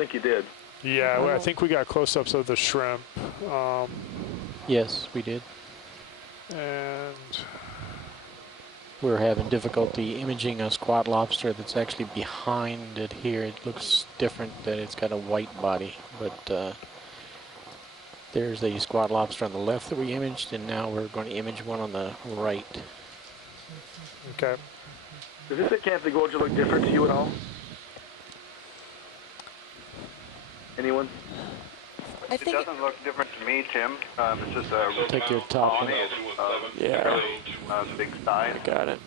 think you did. Yeah, well, I think we got close-ups of the shrimp. Yes, we did. And we're having difficulty imaging a squat lobster that's actually behind it here. It looks different that it's got a white body, but there's a squat lobster on the left that we imaged, and now we're going to image one on the right. Okay. Does this Acantha gorgia look different to you at all? Anyone? I think it doesn't look different to me, Tim. It's just a take your top colony. It's very big size. I got it.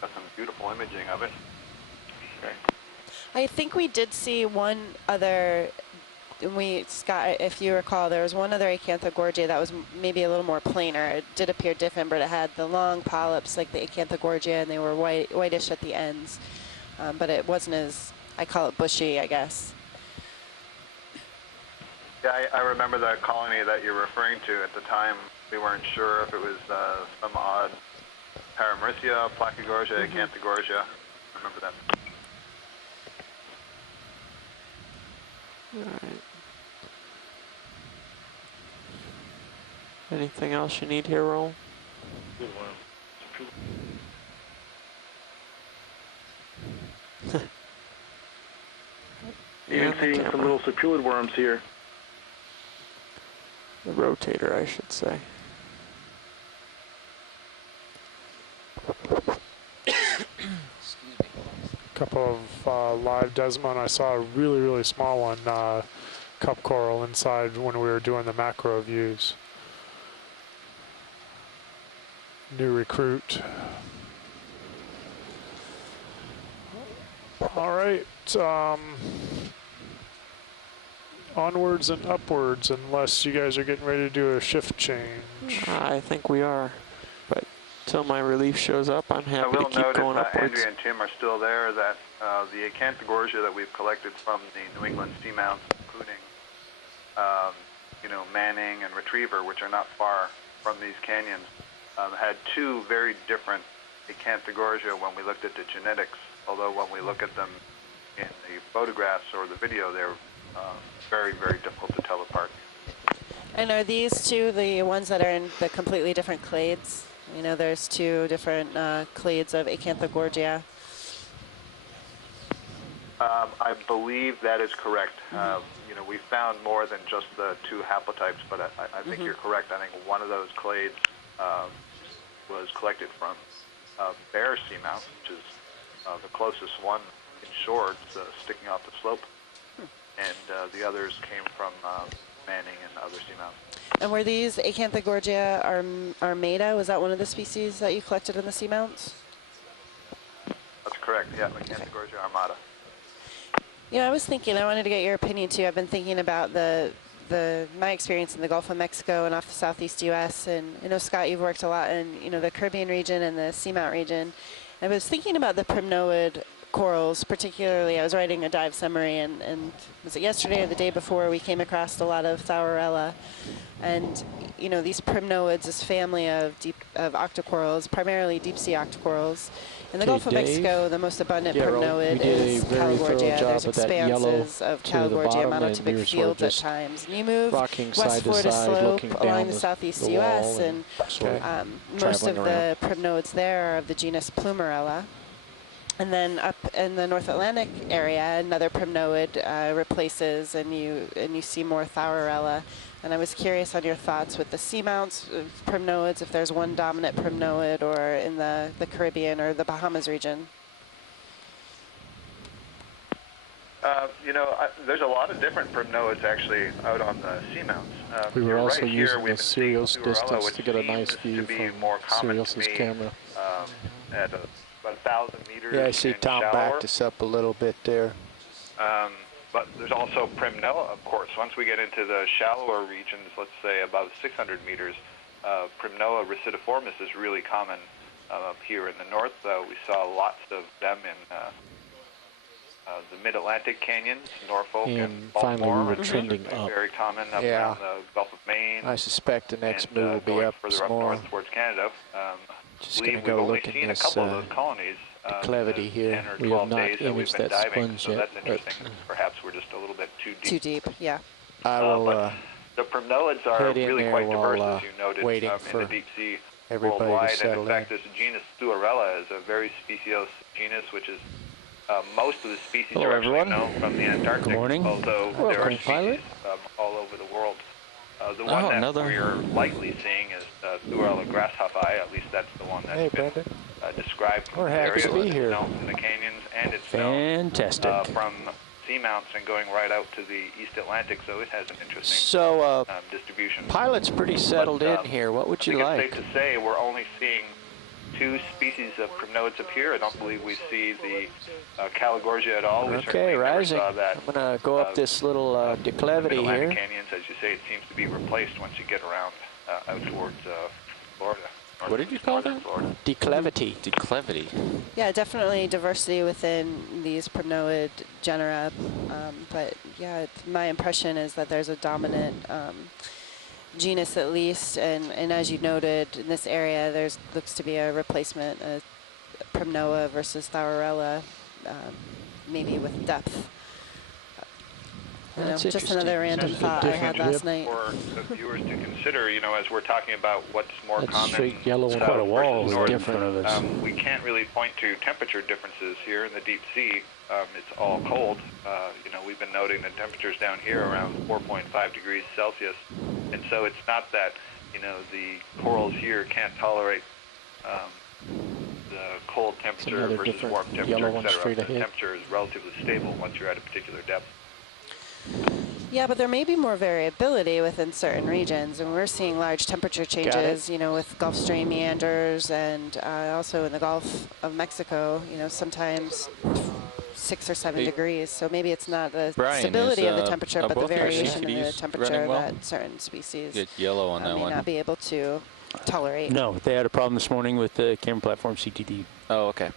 Got some beautiful imaging of it. Okay. I think we did see one other. Scott, if you recall, there was one other Acantha gorgia that was maybe a little more plainer. It did appear different, but it had the long polyps like the Acantha gorgia, and they were whitish at the ends. But it wasn't as, I call it bushy, I guess. Yeah, I remember that colony that you're referring to. At the time, we weren't sure if it was some odd Paramycia, Placagorgia, Acantha gorgia. I remember that. All right. Anything else you need here, Roll? Even seeing some little serpulid worms here. The rotator, I should say. A couple of live Desmond. I saw a really, really small one, cup coral inside when we were doing the macro views. New recruit. All right. Onwards and upwards, unless you guys are getting ready to do a shift change. I think we are, but till my relief shows up, I'm happy to keep going upwards. Andrea and Tim are still there, that the Acantha gorgia that we've collected from the New England seamounts, including you know, Manning and Retriever, which are not far from these canyons, had two very different Acantha gorgia when we looked at the genetics, although when we look at them in the photographs or the video, they're very, very difficult to tell apart. And are these two the ones that are in the completely different clades? You know, there's two different clades of Acantha gorgia. I believe that is correct. You know, we found more than just the two haplotypes, but I think you're correct. I think one of those clades was collected from Bear Seamount, which is the closest one in shore, sticking off the slope. And the others came from Manning and other seamounts. And were these Acantha gorgia armata? Was that one of the species that you collected in the seamounts? That's correct, yeah, Acantha gorgia armata. You know, I was thinking, I wanted to get your opinion too. I've been thinking about my experience in the Gulf of Mexico and off the southeast U.S. And you know, Scott, you've worked a lot in the Caribbean region and the seamount region. I was thinking about the primnoid corals, particularly. I was writing a dive summary, and was it yesterday or the day before, we came across a lot of Thaurella, and you know, these primnoids, this family of octocorals, primarily deep sea octocorals. In the Gulf of Mexico, the most abundant primnoid is Calogorgia. There's expanses of Calogorgia, monotypic fields at times. And you move west Florida slope along the southeast U.S., and most of the primnoids there are of the genus Plumarella. And then up in the North Atlantic area, another primnoid replaces, and you see more Thaurella. And I was curious on your thoughts with the seamounts primnoids, if there's one dominant primnoid, or in the Caribbean or the Bahamas region. You know, there's a lot of different primnoids actually out on the seamounts. We were also right using here, the Sirius distance to get a nice view from Sirius's camera. At about 1,000 meters. Yeah, I see Tom backed us up a little bit there. But there's also Primnoa, of course. Once we get into the shallower regions, let's say above 600 meters, Primnoa ricidiformis is really common up here in the north. We saw lots of them in the mid-Atlantic canyons, Norfolk and Baltimore. Finally, we were trending up. Very common up around the Gulf of Maine. I suspect the next move will be up further some up more. north towards Canada. Just going to go look in this declivity here. We have not imaged that diving, sponge so yet. that's interesting. Perhaps we're just a little bit too deep. Too deep, yeah. I will But the primnoids are head in really there quite diverse, while as you noted, waiting in for the deep sea everybody to worldwide. And settle in fact, in. this genus Thuarella is a very speciose genus, which is most of the species Hello, are actually everyone. known from the Antarctic, Good morning. although there are Welcome, species pilot. all over the world. The one that we're likely seeing is Thuarella grasshoppi. At least that's the one that's been described from We're the happy area. to be It's here. known from the canyons, and it's Fantastic. known from seamounts and going right out to the East Atlantic, so it has an interesting So, distribution. pilot's pretty settled But, in here. What would you I like? think it's safe to say we're only seeing 2 species of primnoids appear. I don't believe we see the Caligorgia at all. We Okay, certainly rising. never saw that. I'm going to go up this little declivity Mid-Atlantic here. canyons, as you say, it seems to be replaced once you get around out towards Florida. What did you call that? Florida. Declivity. Declivity. Yeah, definitely diversity within these primnoid genera, but yeah, my impression is that there's a dominant genus at least, and as you noted, in this area, there's looks to be a replacement, Primnoa versus Thuarella, maybe with depth. You know, That's just interesting. another random Sounds thought I different. had last night. For the viewers to consider, you know, as we're talking about what's more That's common straight yellow and south quite a wall versus is north, different of us. we can't really point to temperature differences here in the deep sea. It's all cold. You know, we've been noting the temperatures down here around 4.5 degrees Celsius, and so it's not that, you know, the corals here can't tolerate the cold temperature another versus different warm temperature, yellow one etc. straight The ahead. temperature is relatively stable once you're at a particular depth. Yeah, but there may be more variability within certain regions, and we're seeing large temperature changes, you know, with Gulf Stream meanders and also in the Gulf of Mexico, you know, sometimes 6 or 7 degrees. So maybe it's not the Brian, stability of the is, temperature, are but the both your variation in the CCDs temperature running well? that certain species Get yellow on that may one. not be able to tolerate. No, they had a problem this morning with the camera platform CTD. Oh, okay.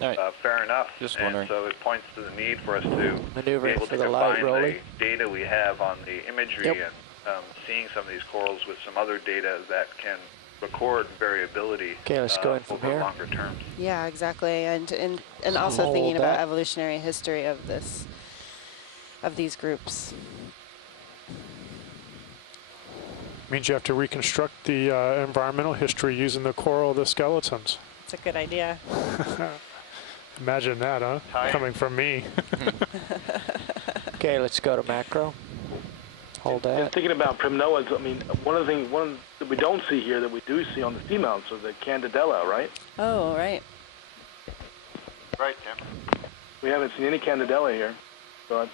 All right. Fair enough. Just and wondering. so it points to the need for us to be Maneuvering able for to the light combine rolling. the data we have on the imagery Yep. and seeing some of these corals with some other data that can record variability Okay, let's go in from over here. longer terms. Yeah, exactly, and also Hold thinking about that. evolutionary history of these groups. Means you have to reconstruct the environmental history using the coral of the skeletons. It's a good idea. Imagine that, huh? Hi. Coming from me. Okay, let's go to macro. Hold And that. thinking about primnoids, I mean, one that we don't see here that we do see on the seamounts are the Candidella, right? Oh, right. Right, Tim. We haven't seen any Candidella here, so that's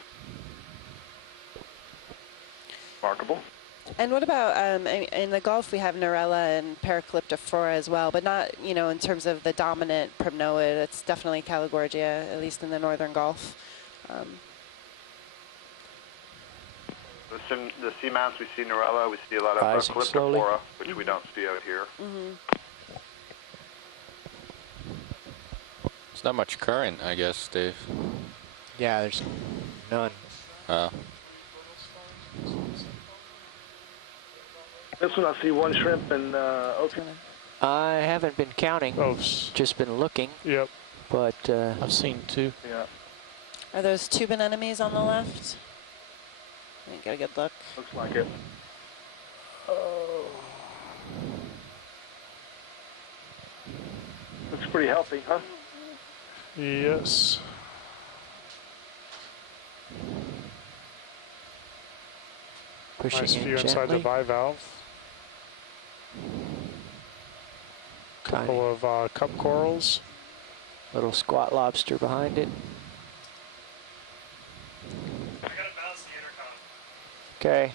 remarkable. And what about in the Gulf? We have Narella and Paracalyptophora as well, but not, you know, in terms of the dominant primnoid. It's definitely Caligorgia, at least in the northern Gulf. The seamounts, we see Narella, we see a lot of Rising slowly. Calyptophora, which we don't see out here. It's not much current, I guess, Dave. Yeah, there's none. This one I see one shrimp and okay. I haven't been counting, Oh, just been looking, yep. but I've seen 2. Yeah, Are those tube anemones on the left? Let me get a good look. looks like it. Looks pretty healthy, huh? Yes. pushing Nice in view inside the gently. bivalve. Tiny Couple of cup corals. little squat lobster behind it. Okay.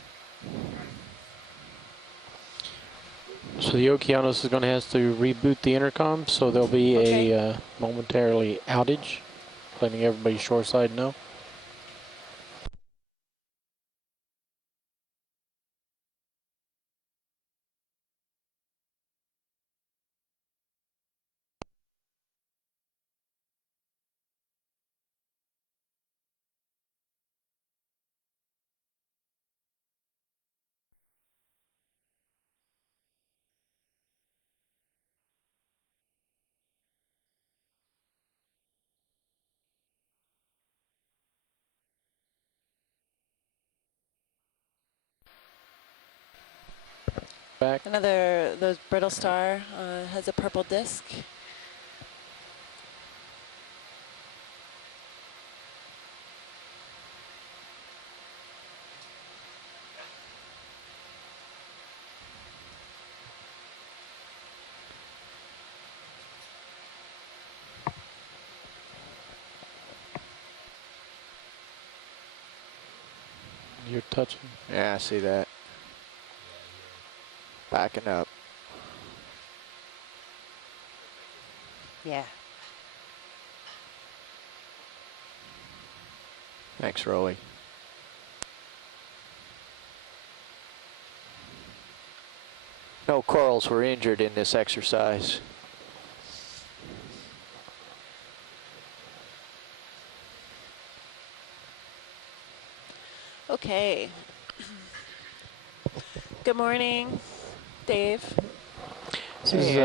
So the Okeanos is going to have to reboot the intercom, so there'll be a momentarily outage, letting everybody shoreside know. back. Those brittle star has a purple disc. You're touching. Yeah, I see that. Backing up. Yeah. Thanks, Rolly. No corals were injured in this exercise. Okay. Good morning, Dave. This is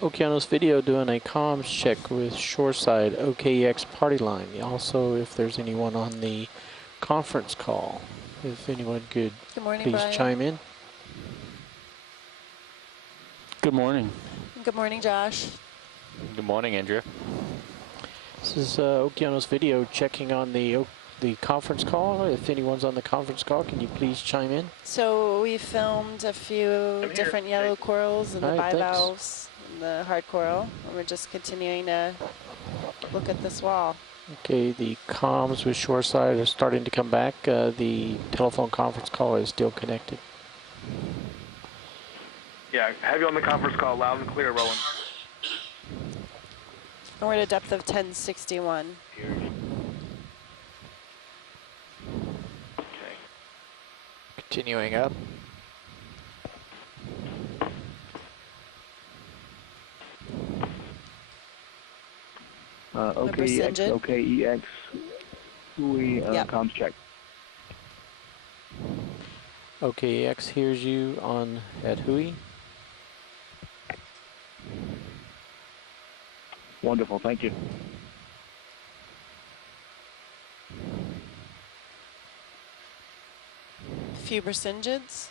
Okeanos Video doing a comms check with Shoreside OKEX party line. Also, if there's anyone on the conference call, if anyone could Good morning, please Brian. chime in. Good morning. Good morning, Josh. Good morning, Andrea. This is Okeanos Video checking on the conference call. If anyone's on the conference call, can you please chime in? So we filmed a few different yellow corals and the Alright, thanks. bivalves and the hard coral. And we're just continuing to look at this wall. Okay, the comms with Shoreside are starting to come back. The telephone conference call is still connected. Yeah, have you on the conference call, loud and clear, Roland. And we're at a depth of 1061. Continuing up. OKEX, comms check. OKEX hears you on at Hui. Wonderful, thank you. few Bersingids.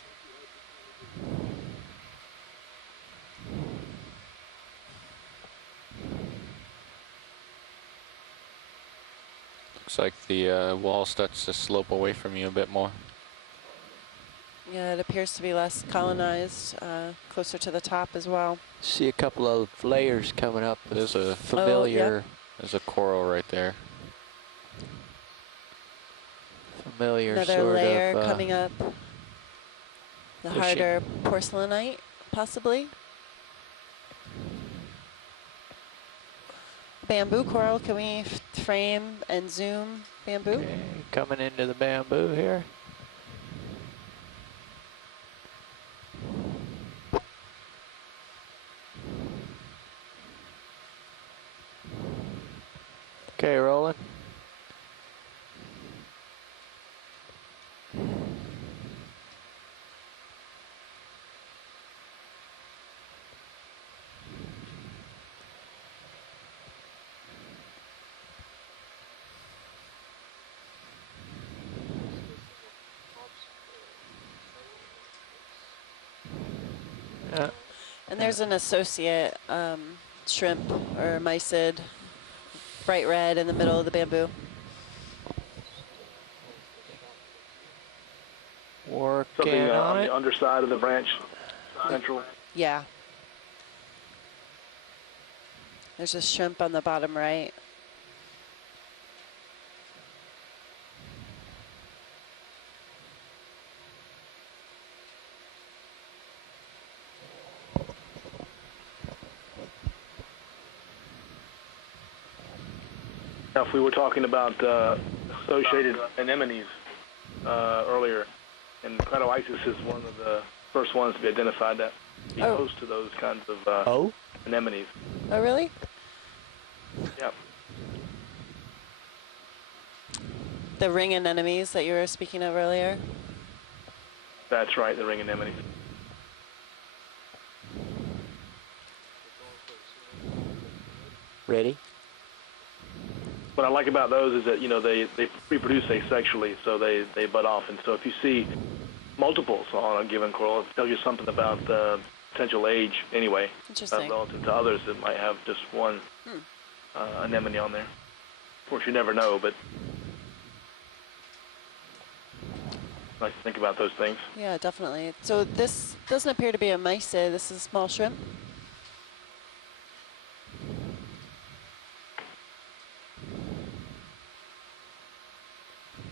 Looks like the wall starts to slope away from you a bit more. Yeah, it appears to be less colonized, closer to the top as well. See a couple of layers coming up. There's a familiar. There's a coral right there. Familiar Another sort layer of, coming up. The pushing. harder porcelainite, possibly. Bamboo coral, can we frame and zoom bamboo? Okay, coming into the bamboo here. Okay, rolling. Yeah. And there's an associate shrimp or mysid, bright red in the middle of the bamboo. Working Something on on it. the underside of the branch, central. Yeah. There's a shrimp on the bottom right. Now, if we were talking about associated anemones earlier, and Cratoisis is one of the first ones to be identified that be host to those kinds of anemones. Oh, really? Yeah. The ring anemones that you were speaking of earlier? That's right, the ring anemones. Ready? What I like about those is that, you know, they reproduce asexually, so they bud off. And so if you see multiples on a given coral. It tells you something about the potential age anyway. Interesting. Relative to others that might have just one anemone on there. Of course, you never know, but I like to think about those things. Yeah, definitely. So this doesn't appear to be a mysid. This is a small shrimp.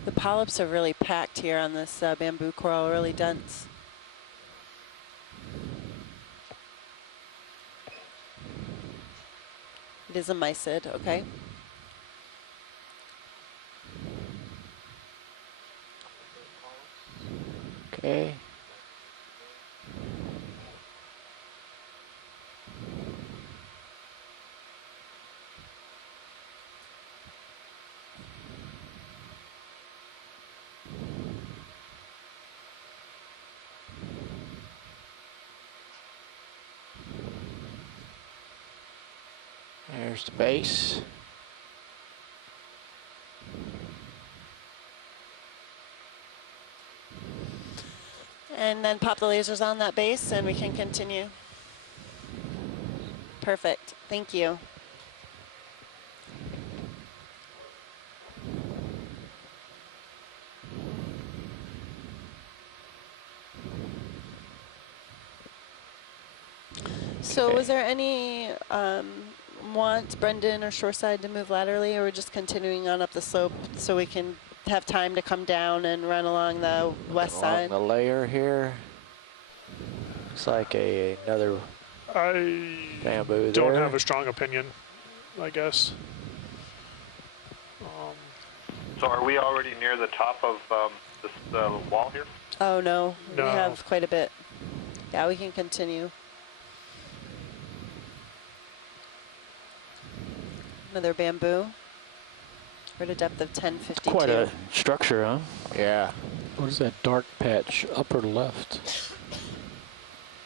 The polyps are really packed here on this bamboo coral, really dense. It is a mysid, okay. Okay. There's the base. And then pop the lasers on that base and we can continue. Perfect, thank you. So was there any want Brendan or Shoreside to move laterally, or we're just continuing on up the slope so we can have time to come down and run along the west side? Along the layer here. Looks like another bamboo there. Don't have a strong opinion, I guess. So are we already near the top of this wall here? Oh no, No, we have quite a bit. Yeah, we can continue. Another bamboo. We're at a depth of 1052. Quite a structure, huh? Yeah. What is that dark patch, upper left?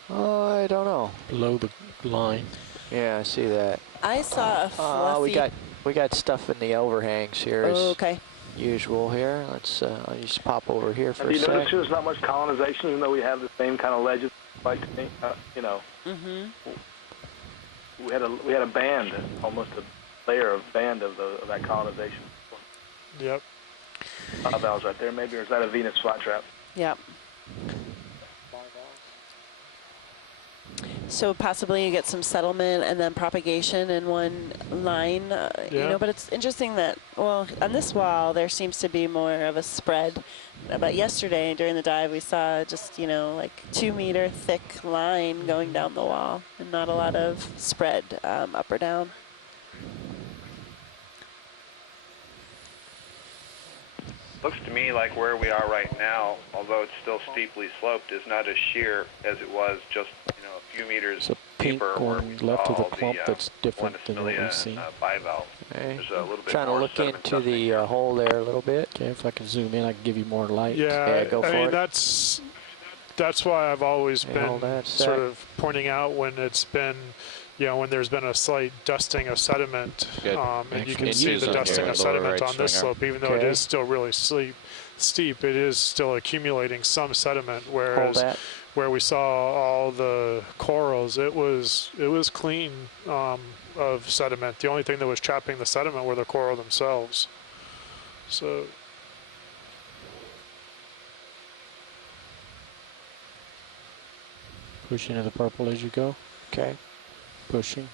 Oh, I don't know. Below the line. Yeah, I see that. I saw a fluffy... we got stuff in the overhangs here. Oh, okay. Usual here. Let's I'll just pop over here for a sec. Have you noticed there's not much colonization, even though we have the same kind of ledges? Like to think, you know. We had a band, almost a layer of band of that colonization. Yep. Valves right there, maybe, or is that a Venus flytrap? Yep. So possibly you get some settlement and then propagation in one line, you know, but it's interesting that, well, on this wall there seems to be more of a spread. But yesterday during the dive we saw just, you know, like 2 meter thick line going down the wall and not a lot of spread up or down. Looks to me like where we are right now, although it's still steeply sloped, is not as sheer as it was just, you know, a few meters It's a pink deeper where we one left of the saw clump that's different than what we've seen. Bivalve. Okay. There's a little bit Trying to more look sediment into dumping the here. hole there a little bit. Okay, if I can zoom in, I can give you more light. Yeah, go for I mean, it. that's why I've always hold been that sort sec. of pointing out when it's been, you know, when there's been a slight dusting of sediment, Good. and you Actually, can see use the on dusting your of lower sediment right on this swinger. slope, even though it Okay. is still really steep, it is still accumulating some sediment, Hold whereas that. where we saw all the corals, it was clean of sediment. The only thing that was trapping the sediment were the coral themselves. So Push into the purple as you go. Okay. Pushing.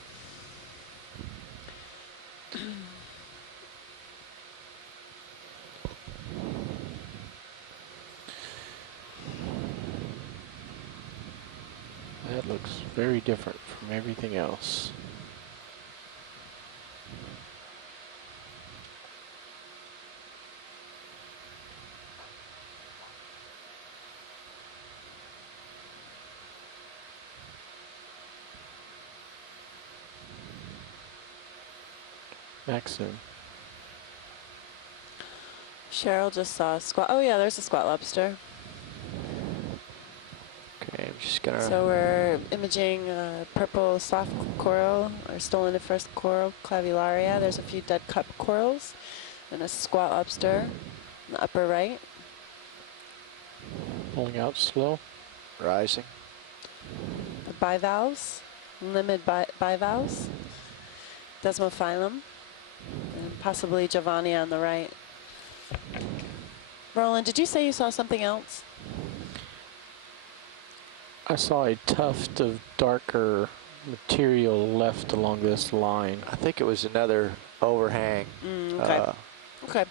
That looks very different from everything else. Maxim. Cheryl just saw a squat. Oh yeah, there's a squat lobster. Okay, I'm just gonna. So we're imaging purple soft coral, or stolen first coral, Clavillaria. There's a few dead cup corals and a squat lobster in the upper right. Pulling out slow. Rising. The bivalves, limid bivalves, Desmophyllum, and possibly Giovanni on the right. Roland, did you say you saw something else? I saw a tuft of darker material left along this line. I think it was another overhang. Okay. Okay.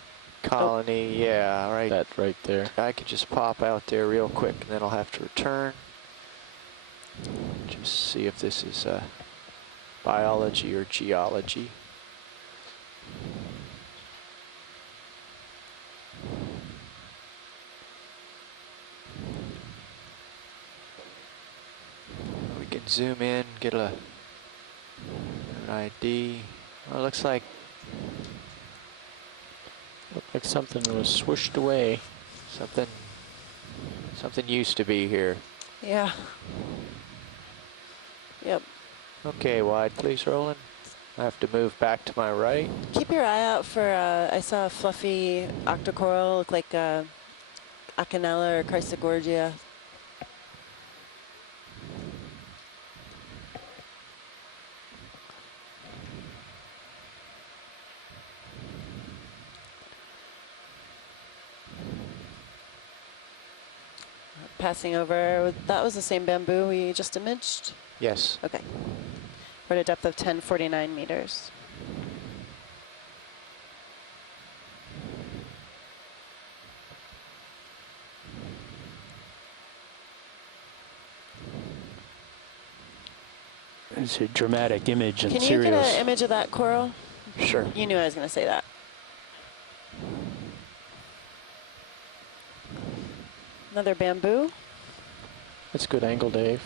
Colony, yeah, right. That right there. I could just pop out there real quick, and then I'll have to return. Just see if this is biology or geology. We can zoom in, get an ID. Well, it looks like something was swooshed away. Something used to be here. Yeah. Yep. Okay, wide please, Roland. I have to move back to my right. Keep your eye out for, I saw a fluffy octocoral, look like Acanella or Chrysogorgia. Passing over, that was the same bamboo we just imaged? Yes. Okay. We're at a depth of 1049 meters. It's a dramatic image and Can serious. you get an image of that coral? Sure. You knew I was going to say that. Another bamboo. That's a good angle, Dave,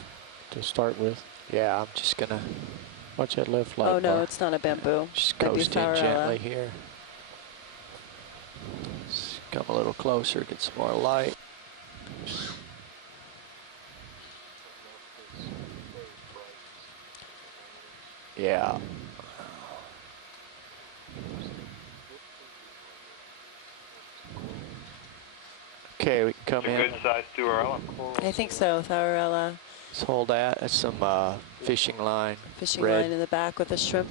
to start with. Yeah, I'm just gonna watch that left light. Oh no, it's not a bamboo. Just coast in gently here. Let's come a little closer, get some more light. Yeah. Okay, we can come in. Good size Thaurella. I think so, Thaurella. Let's hold that. That's some fishing line. Fishing red. line in the back with a shrimp.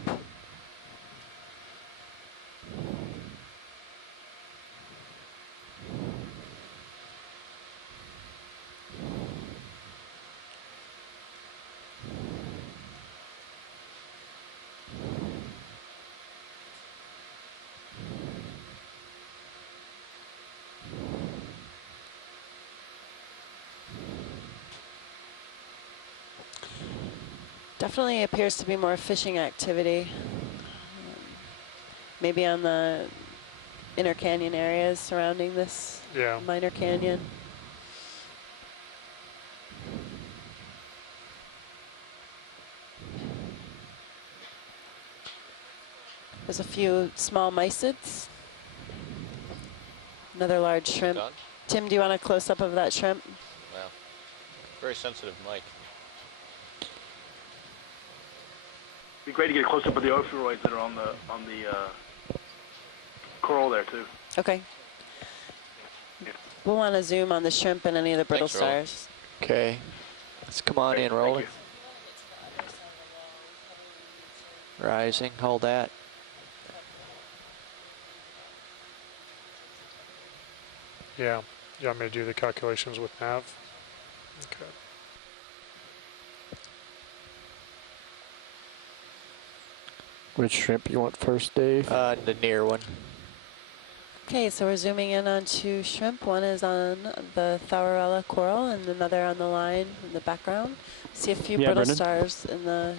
Definitely appears to be more fishing activity. Maybe on the inner canyon areas surrounding this minor canyon. There's a few small mysids. Another large shrimp. Done? Tim, do you want a close-up of that shrimp? Wow. Very sensitive mic. It'd be great to get a close-up of the ophiuroids that are on the coral there too. Okay. We'll want to zoom on the shrimp and any of the brittle stars. Okay. Let's come on in, Roland. Rising, hold that. Yeah. You want me to do the calculations with nav? Okay. Which shrimp you want first, Dave? The near one. Okay, so we're zooming in on two shrimp. One is on the Thaurella coral and another on the line in the background. See a few brittle stars in the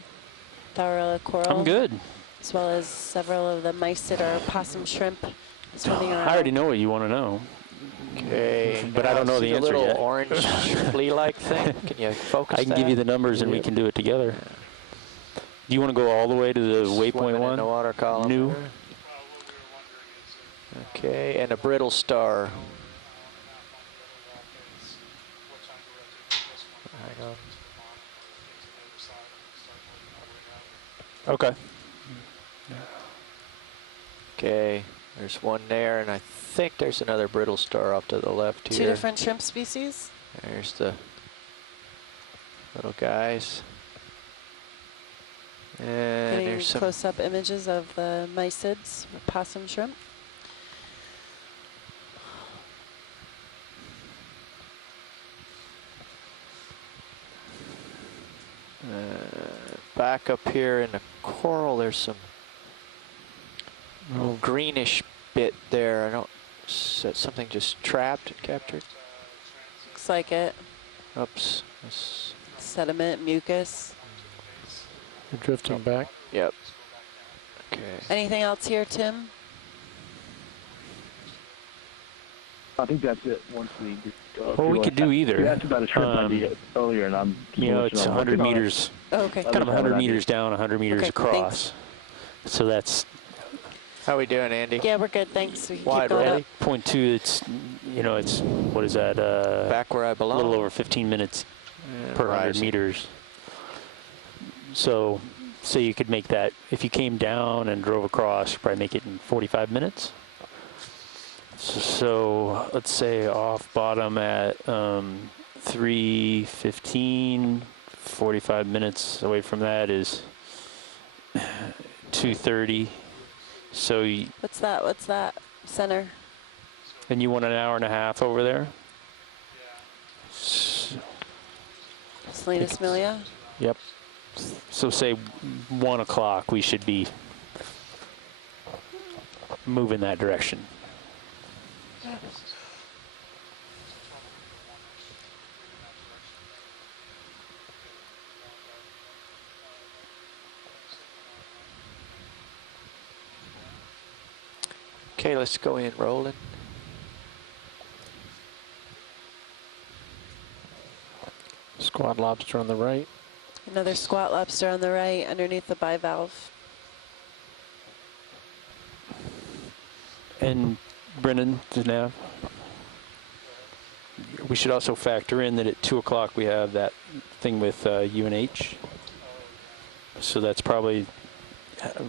Thaurella coral. I'm good. As well as several of the mysid or possum shrimp swimming around. I already know what you want to know. Okay, but I don't know the answer little yet. Orange flea-like thing. Can you focus? I can give you the numbers and we can do it together. Do you want to go all the way to the waypoint one? In the water column. New. There. Okay, and a brittle star. Hang on. Okay. Okay, there's one there, and I think there's another brittle star off to the left here. Two different shrimp species? There's the little guys. And Getting there's some close-up images of the mysids, possum shrimp. back up here in the coral. There's some little greenish bit there. I don't. Is that something just trapped and captured? Looks like it. Oops. Sediment, mucus. You're drifting back. Yep. Okay. Anything else here, Tim? I think that's it. Once we. Well, we could do either. You asked about a shrimp idea earlier, and I'm. You know, it's 100 meters. Oh, okay. Kind of 100 meters down, 100 meters Okay, across. thanks. So that's. How we doing, Andy? Yeah, we're good. Thanks. We can Wide keep going ready? up. 0.2. It's, you know, it's, what is that? Back where I A belong. little over 15 minutes per 100 meters. So, say you could make that, if you came down and drove across, you'd probably make it in 45 minutes. So let's say off bottom at 3:15, 45 minutes away from that is 2:30. So you, What's that? What's that? Center. and you want an hour and a half over there? Salinas Milia. Yep. So say 1 o'clock, we should be moving that direction. Okay, let's go in rolling. Squat lobster on the right. Another squat lobster on the right underneath the bivalve. And Brendan, now, we should also factor in that at 2 o'clock we have that thing with UNH. So that's probably,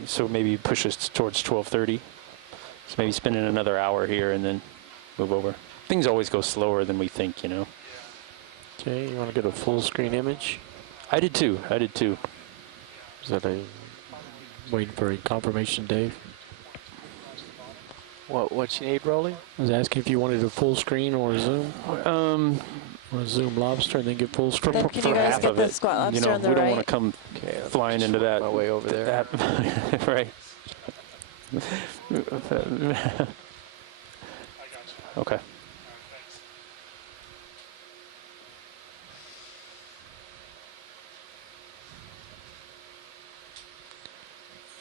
so maybe push us towards 12:30. So maybe spend in another hour here and then move over. Things always go slower than we think, you know. Okay, you want to get a full screen image? I did too. I did too. Is that a waiting for a confirmation, Dave? What you need, rolling? I was asking if you wanted a full screen or a zoom. Or a zoom lobster and then get full screen. Then can you guys get the squat lobster You know, on the we don't right? want to come flying into that. My way over there. Right. Okay.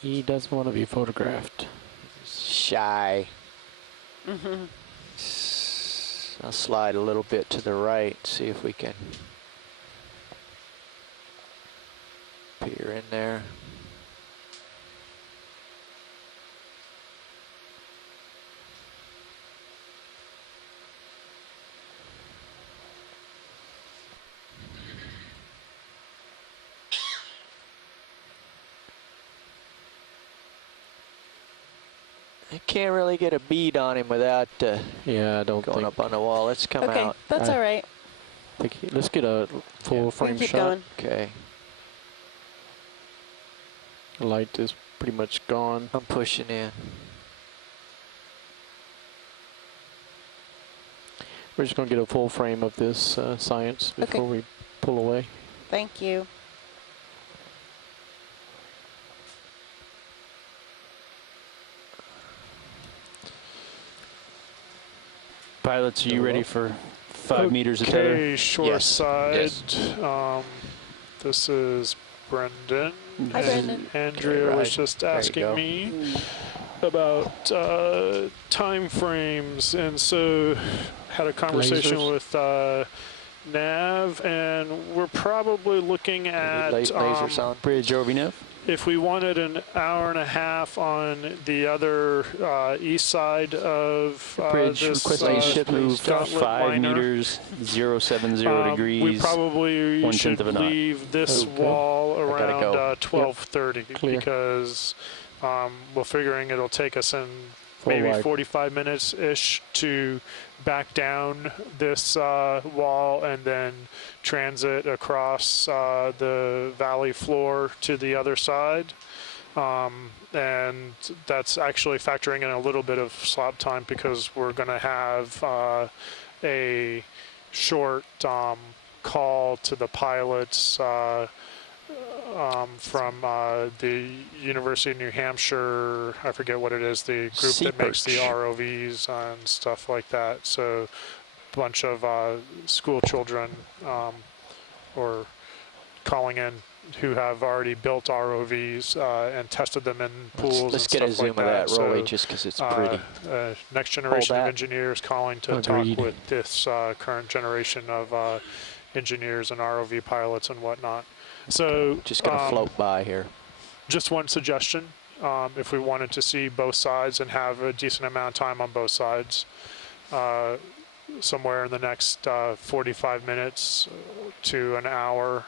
He doesn't want to be photographed. Shy. I'll slide a little bit to the right, see if we can peer in there. I can't really get a bead on him without Yeah, I don't going think. up on the wall. Let's come Okay, out. that's all right. Let's get a full We frame can keep shot. going. Okay, The light is pretty much gone. I'm pushing in. We're just going to get a full frame of this science before we pull away. Thank you. Pilots, are you ready for 5 meters of tether? Okay, shore Yes. side. This is Brendan. Hi, and Brendan. Andrea Okay, was right. just There you asking go. me about time frames, and so had a conversation Lasers. with Nav, and we're probably looking at Lasers on. Bridge over Nev? if we wanted an hour and a half on the other east side of Bridge this request ship move Gauntlet 5 liner. meters, 070 We degrees. probably 1/10 should of a knot. leave this Okay. wall gotta around go. 12:30 Clear. because we're figuring it'll take us in maybe 45 minutes-ish to back down this wall and then transit across the valley floor to the other side. And that's actually factoring in a little bit of slop time because we're going to have a short call to the pilots from the University of New Hampshire. I forget what it is, the group that makes the ROVs and stuff like that. So a bunch of school children or calling in who have already built ROVs and tested them in pools Let's and get stuff a zoom like of that, so, Rolly, just because it's pretty. Next generation of engineers calling to talk with this current generation of engineers and ROV pilots and whatnot. So just going to float by here. Just one suggestion, if we wanted to see both sides and have a decent amount of time on both sides, somewhere in the next 45 minutes to an hour,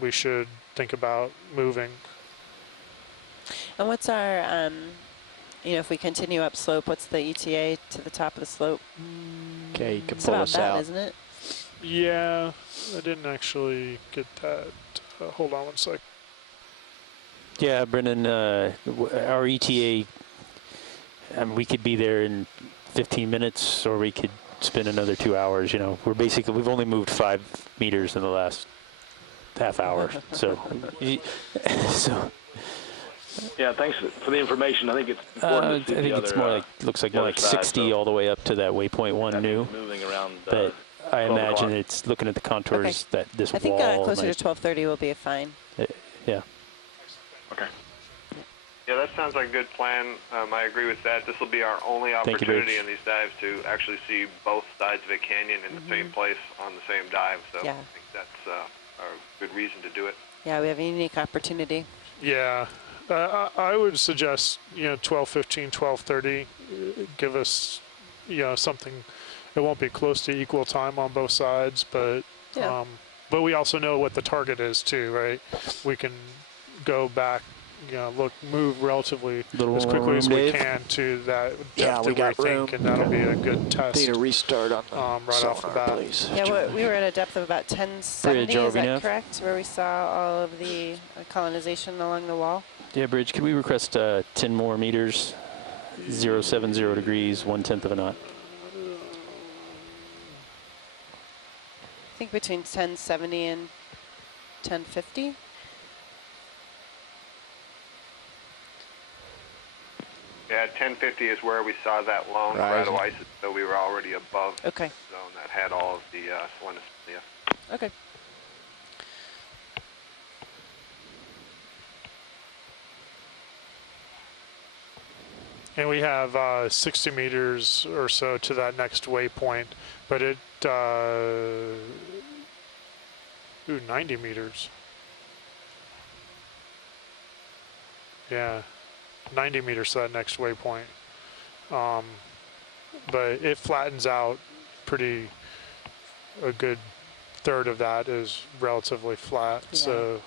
we should think about moving. And what's our, you know, if we continue up slope, what's the ETA to the top of the slope? Okay, you can it's pull about us that, out. Isn't it? Yeah, I didn't actually get that. Hold on one sec. Yeah, Brendan, our ETA, we could be there in 15 minutes or we could spend another 2 hours. You know, we've only moved 5 meters in the last half hour. So, yeah, thanks for the information. I think it's important to see I think it's more like, looks like more like 60 all the way up to that waypoint 1 new. Moving around, but I imagine it's looking at the contours that this I think wall. Closer to 12:30 will be fine. Yeah. Okay. Yeah, that sounds like a good plan. I agree with that. This will be our only opportunity in these dives to actually see both sides of a canyon in the same place on the same dive. So I think that's a good reason to do it. Yeah, we have a unique opportunity. Yeah. I would suggest, 12:15, 12:30, give us, something. It won't be close to equal time on both sides, but we also know what the target is too, right? We can go back, move relatively as quickly as we can to that depth we got room. and that'll be a good test. Need a restart on the right off the bat. Please. Yeah, we were at a depth of about 1070, is that correct? Where we saw all of the colonization along the wall? Yeah, Bridge, could we request 10 more meters, 070 degrees, 1/10 of a knot? I think between 1070 and 1050. Yeah, 1050 is where we saw that lone strato isis, so we were already above the zone that had all of the selenium. Okay. And we have 60 meters or so to that next waypoint, but it, 90 meters. Yeah, 90 meters to that next waypoint. But it flattens out a good third of that is relatively flat, so.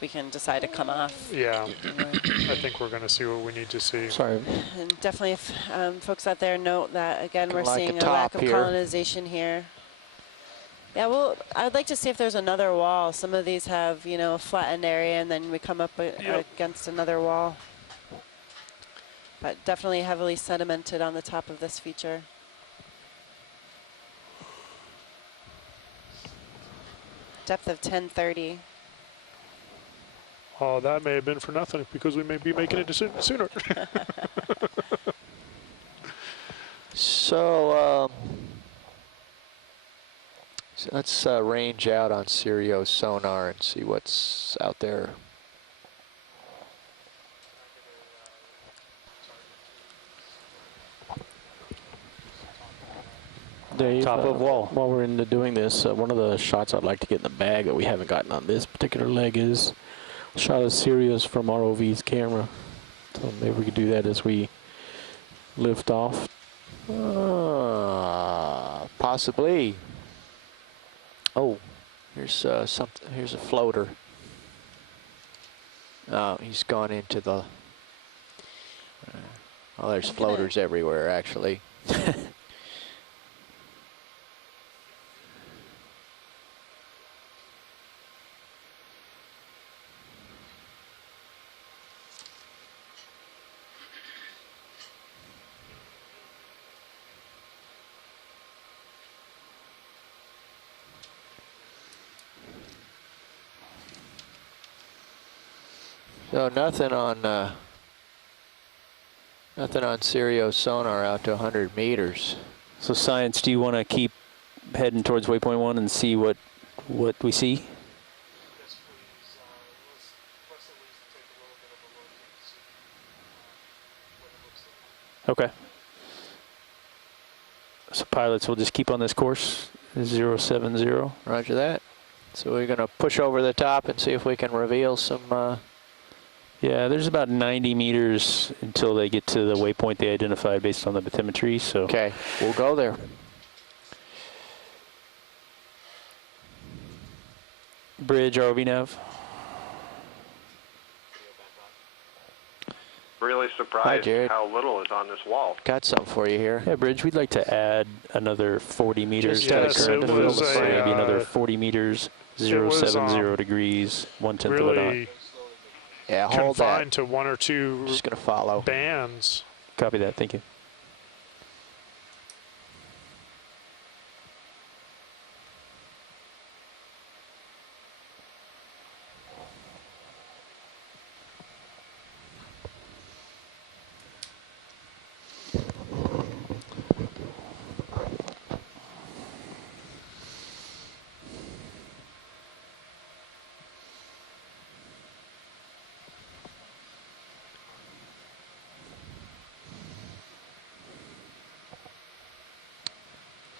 We can decide to come off. Yeah, I think we're going to see what we need to see. Sorry. And definitely, if folks out there note that, again, we're seeing a lack of colonization here. Yeah, well, I'd like to see if there's another wall. Some of these have, a flattened area, and then we come up against another wall. But definitely heavily sedimented on the top of this feature. Depth of 1030. Oh, that may have been for nothing because we may be making it sooner. So let's range out on Sirio sonar and see what's out there. Dave, top of wall. While we're into doing this, one of the shots I'd like to get in the bag that we haven't gotten on this particular leg is a shot of Sirius from ROV's camera. So maybe we could do that as we lift off. Possibly. Oh, here's something. Here's a floater. He's gone into the. Oh, there's floaters everywhere, actually. So nothing on Stereo sonar out to 100 meters. So Science, do you want to keep heading towards waypoint 1 and see what we see? Yes, please. Let's at least take a little bit of a look and see what it looks like. Okay. So pilots, we'll just keep on this course, 070. Roger that. So we're going to push over the top and see if we can reveal some... Yeah, there's about 90 meters until they get to the waypoint they identified based on the bathymetry. So okay, we'll go there. Bridge, ROV nav. Really surprised how little is on this wall. Got some for you here. Yeah, Bridge, we'd like to add another 40 meters to the Yes, current it to fill was the frame. Maybe another 40 meters, 070 degrees, 1/10 of a knot. Really yeah, hold confined that. to one or two Just going to follow. bands. Copy that, thank you.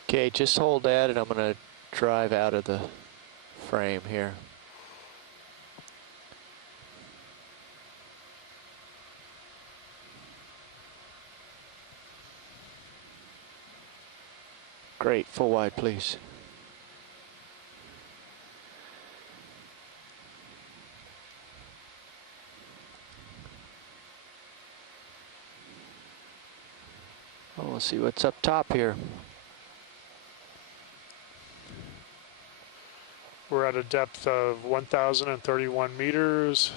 Okay, just hold that and I'm going to drive out of the frame here. Great, full wide, please. Well, we'll see what's up top here. We're at a depth of 1,031 meters,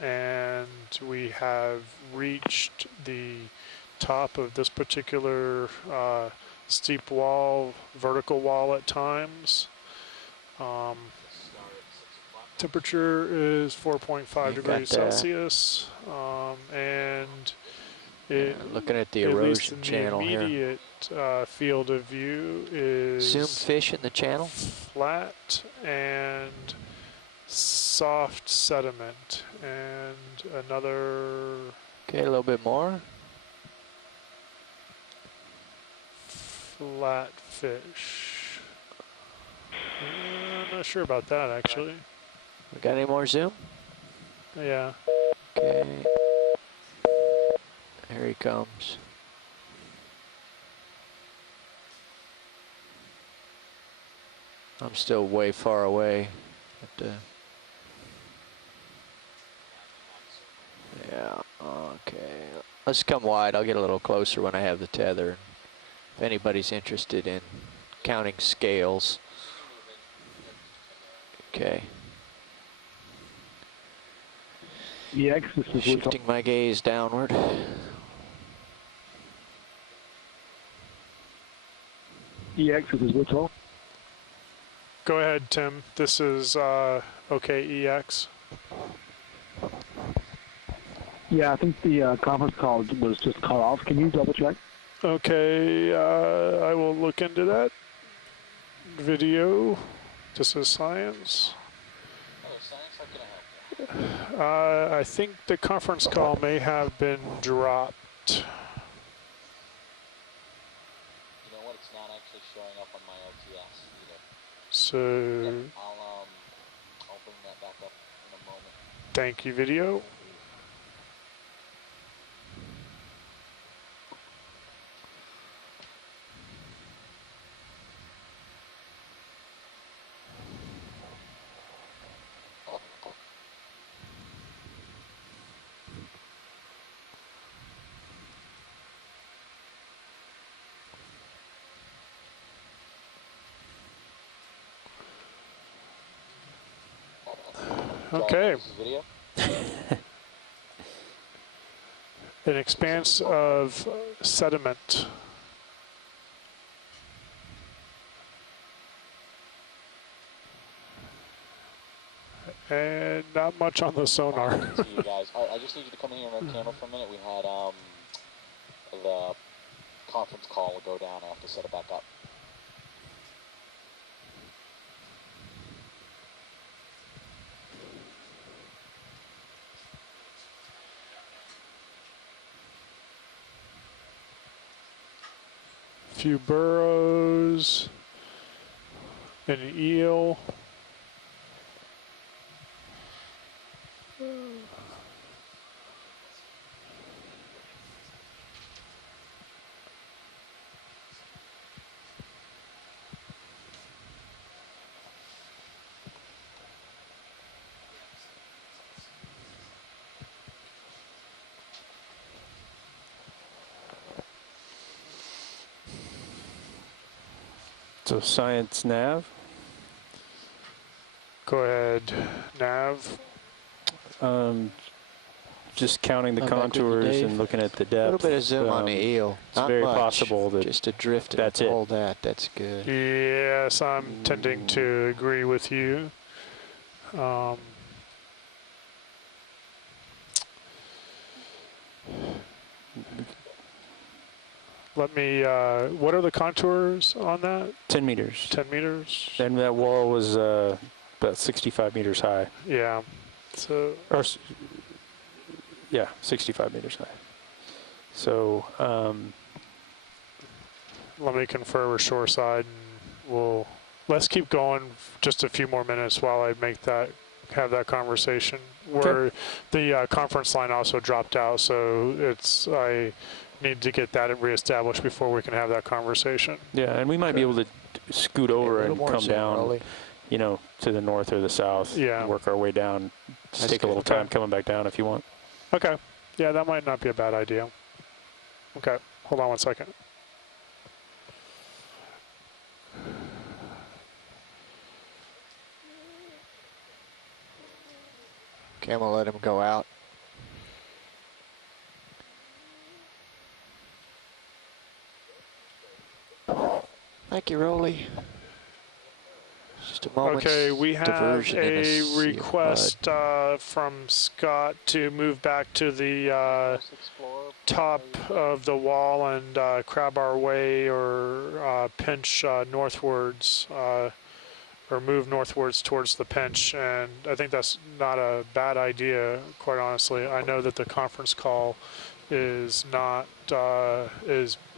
and we have reached the top of this particular steep wall, vertical wall at times. Temperature is 4.5 degrees Celsius, and looking at the erosion channel here. The immediate field of view is zoom fish in the channel, flat and soft sediment, and another. Okay, a little bit more. Flat fish. I'm not sure about that actually. We got any more zoom? Yeah. Okay. Here he comes. I'm still way far away. But, yeah, okay. Let's come wide. I'll get a little closer when I have the tether. If anybody's interested in counting scales. Okay. EX, this is shifting my gaze downward. EX, this is Wichita. Go ahead, Tim. This is OKEX. Yeah, I think the conference call was just cut off. Can you double check? Okay, I will look into that. Video. This is Science. I think the conference call may have been dropped. You know what? It's not actually showing up on my LTS either. So yep, I'll bring that back up in a moment. Thank you, video. Okay. An expanse of sediment. And not much on the sonar. You guys. I just need you to come in here and camera for a minute. We had the conference call will go down. I have to set it back up. Few burrows, an eel. So science nav. Go ahead, nav. Just counting the contours and looking at the depth. A little bit of zoom on the eel. It's Not very much. possible that just a drift. That's it. Hold that. That's good. Yes, I'm tending to agree with you. Let me, what are the contours on that? 10 meters. 10 meters? And that wall was about 65 meters high. Yeah. So, Or, yeah, 65 meters high. So, let me confer with shoreside, and let's keep going just a few more minutes while I have that conversation. Where the conference line also dropped out, so I need to get that reestablished before we can have that conversation. Yeah, and we might be able to scoot over and come down, you know, to the north or the south. Yeah. Work our way down. Just take a little time coming back down if you want. Okay. Yeah, that might not be a bad idea. Okay. Hold on one second. Okay, I'm gonna let him go out. Thank you, Rolly. Just a moment. Okay, we have a request from Scott to move back to the top of the wall and crab our way or pinch northwards or move northwards towards the pinch. And I think that's not a bad idea, quite honestly. I know that the conference call is not, we're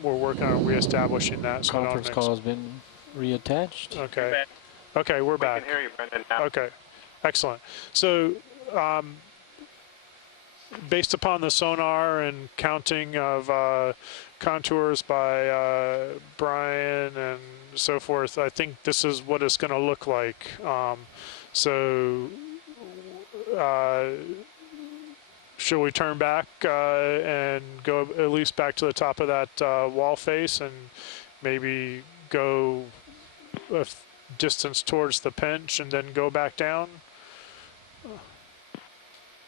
working on reestablishing that. So conference call has been reattached. Okay. Okay, we're back. We can hear you, Brendan, now. Okay, excellent. So, based upon the sonar and counting of contours by Brian and so forth, I think this is what it's going to look like. Should we turn back and go at least back to the top of that wall face and maybe go a distance towards the pinch and then go back down?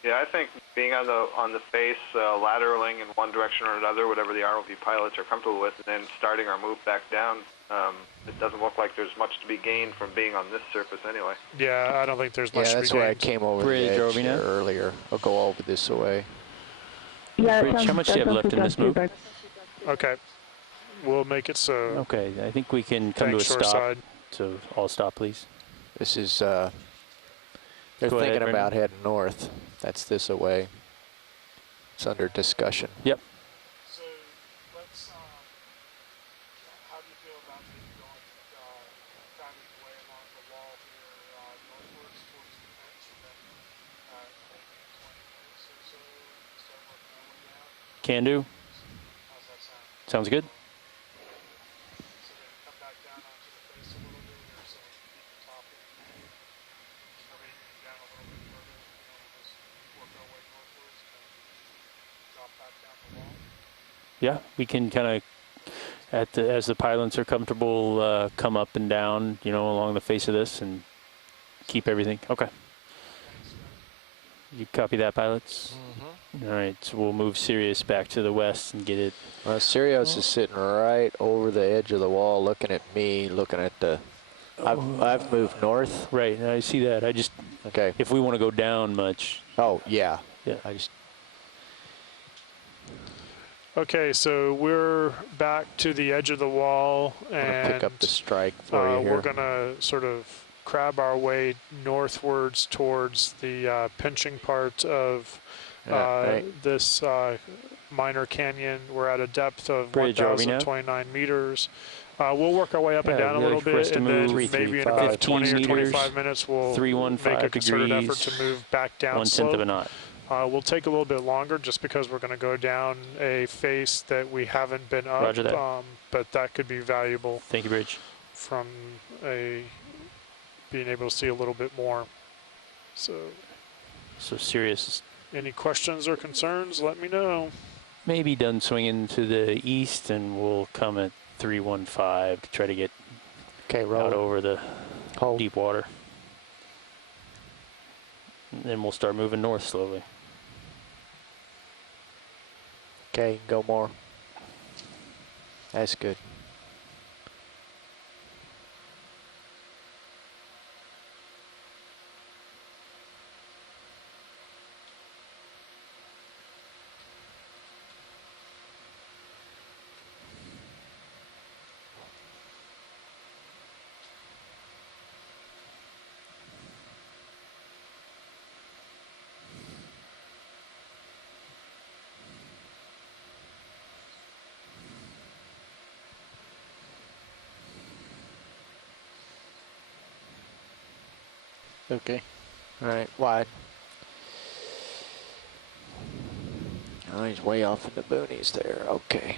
Yeah, I think being on the face, lateraling in one direction or another, whatever the ROV pilots are comfortable with, and then starting our move back down, it doesn't look like there's much to be gained from being on this surface anyway. Yeah, I don't think there's much to be gained. Yeah, that's why I came over the edge there earlier. I'll go over this way. Yeah, Bridge, how much do you have left in this move? Okay, we'll make it so. Okay, I think we can come to a stop. Side. So all stop, please. This is, they're thinking about heading north. That's this away. It's under discussion. Yep. So let's, how do you feel about maybe going finding your way along the wall here northwards towards the pinch and then maybe 20 minutes or so start working our way down? Can do. How's that sound? Sounds good. So then come back down onto the face a little bit or so we can keep the top in. Or maybe down a little bit further, just work our way northwards and then drop back down the wall. Yeah, we can kind of, as the pilots are comfortable, come up and down, you know, along the face of this and keep everything. Okay. You copy that, pilots? All right, so we'll move Sirius back to the west and get it. Well, Sirius is sitting right over the edge of the wall, looking at me, looking at the. I've moved north. Right, I see that. I just. Okay. If we want to go down much. Oh yeah. Yeah. I just. Okay, so we're back to the edge of the wall, and I'm gonna pick up the strike for you here. we're gonna sort of crab our way northwards towards the pinching part of this minor canyon. We're at a depth of 1,029 meters. We'll work our way up and down a little bit, and then maybe in about 20 or 25 minutes we'll make a concerted effort to move back down slope. 1/10 of a knot. We'll take a little bit longer just because we're going to go down a face that we haven't been up. Roger that. But that could be valuable. Thank you, Bridge. From being able to see a little bit more. So Sirius. Any questions or concerns, let me know. Maybe done swinging to the east, and we'll come at 315 to try to get out over the deep water. And then we'll start moving north slowly. Okay, go more. That's good. Okay. All right, wide. Oh, he's way off in the boonies there. Okay.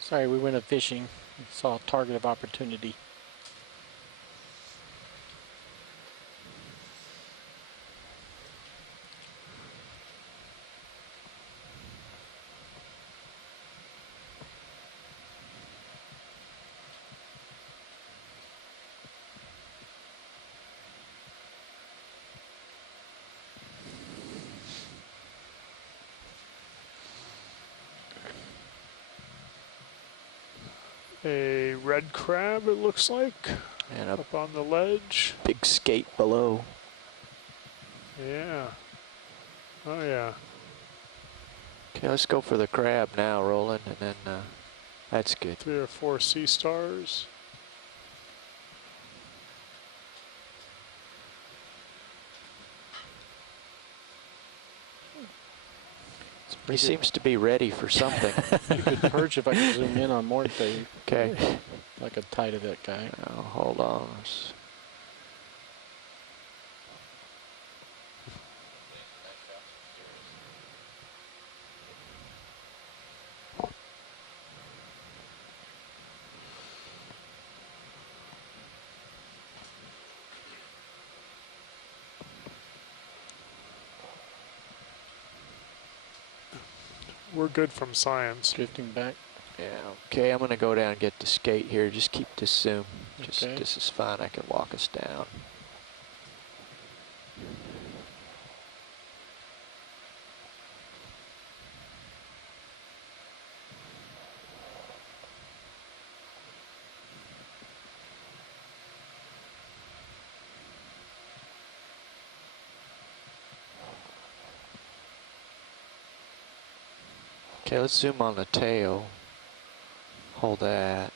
Sorry, we went up fishing. We saw a target of opportunity. A red crab, it looks like, and up on the ledge. Big skate below. Yeah. Oh, yeah. Okay, let's go for the crab now, Roland, and then that's good. 3 or 4 sea stars. He seems to be ready for something. You could perch if I could zoom in on Morte. Okay. I could tie to that guy. Oh, hold on. We're good from science. Drifting back. Yeah, okay, I'm going to go down and get the skate here. Just keep this zoom. Just Okay. This is fine. I can walk us down. Okay, let's zoom on the tail. Hold that.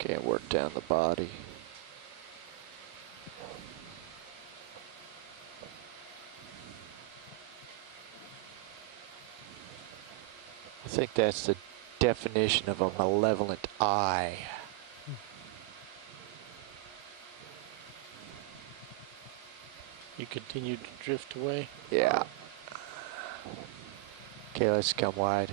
Okay, work down the body. I think that's the definition of a malevolent eye. You continue to drift away. Yeah. Okay, let's come wide.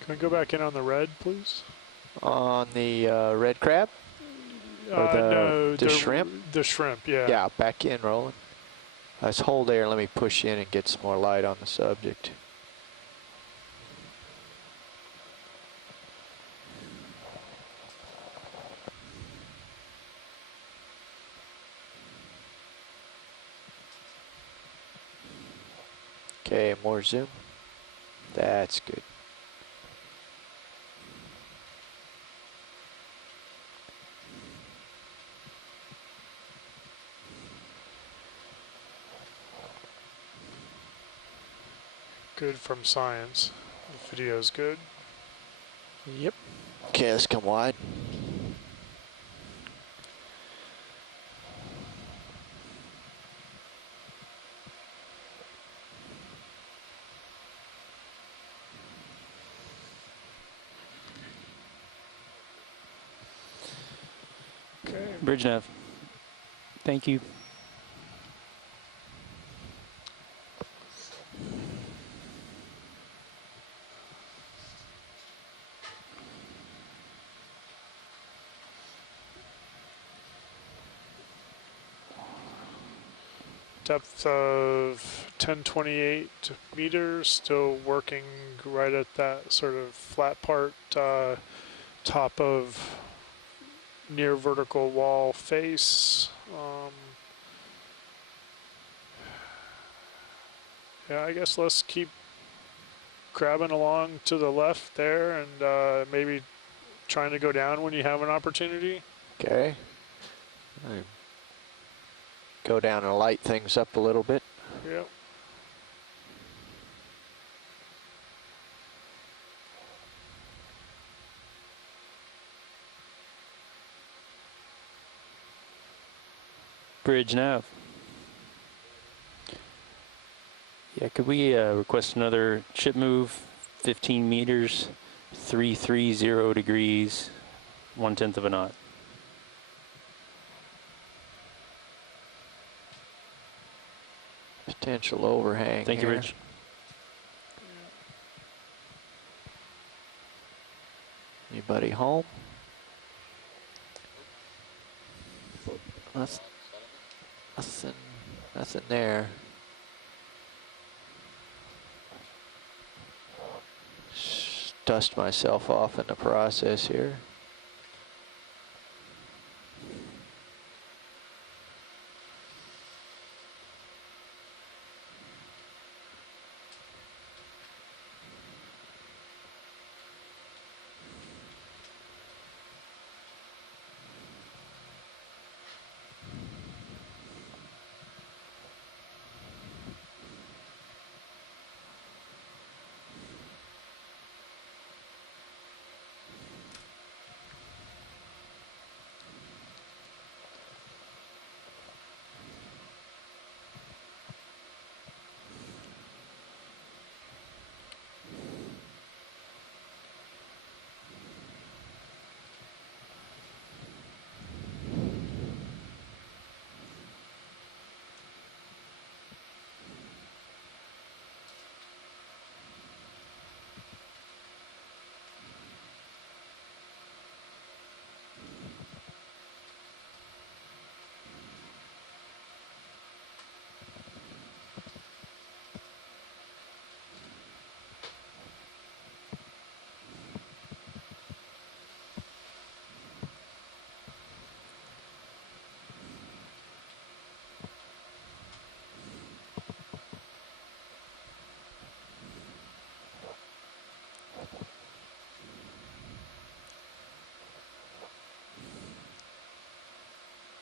Can we go back in on the red, please? On the red crab? Or no, the shrimp? The shrimp, yeah. Yeah, back in, Roland. Let's hold there and let me push in and get some more light on the subject. Okay, more zoom. That's good. Good from science. The video's good. Yep. Okay, let's come wide. Okay. Bridge nav. Thank you. Depth of 1028 meters, still working right at that sort of flat part, top of near vertical wall face. Yeah, I guess let's keep grabbing along to the left there and maybe trying to go down when you have an opportunity. Okay. Go down and light things up a little bit. Yep. Bridge nav. Yeah, could we request another ship move, 15 meters, 330 degrees, 1/10 of a knot. Potential overhang. Thank you, here. Rich. Anybody home? Nothing there. Dust myself off in the process here.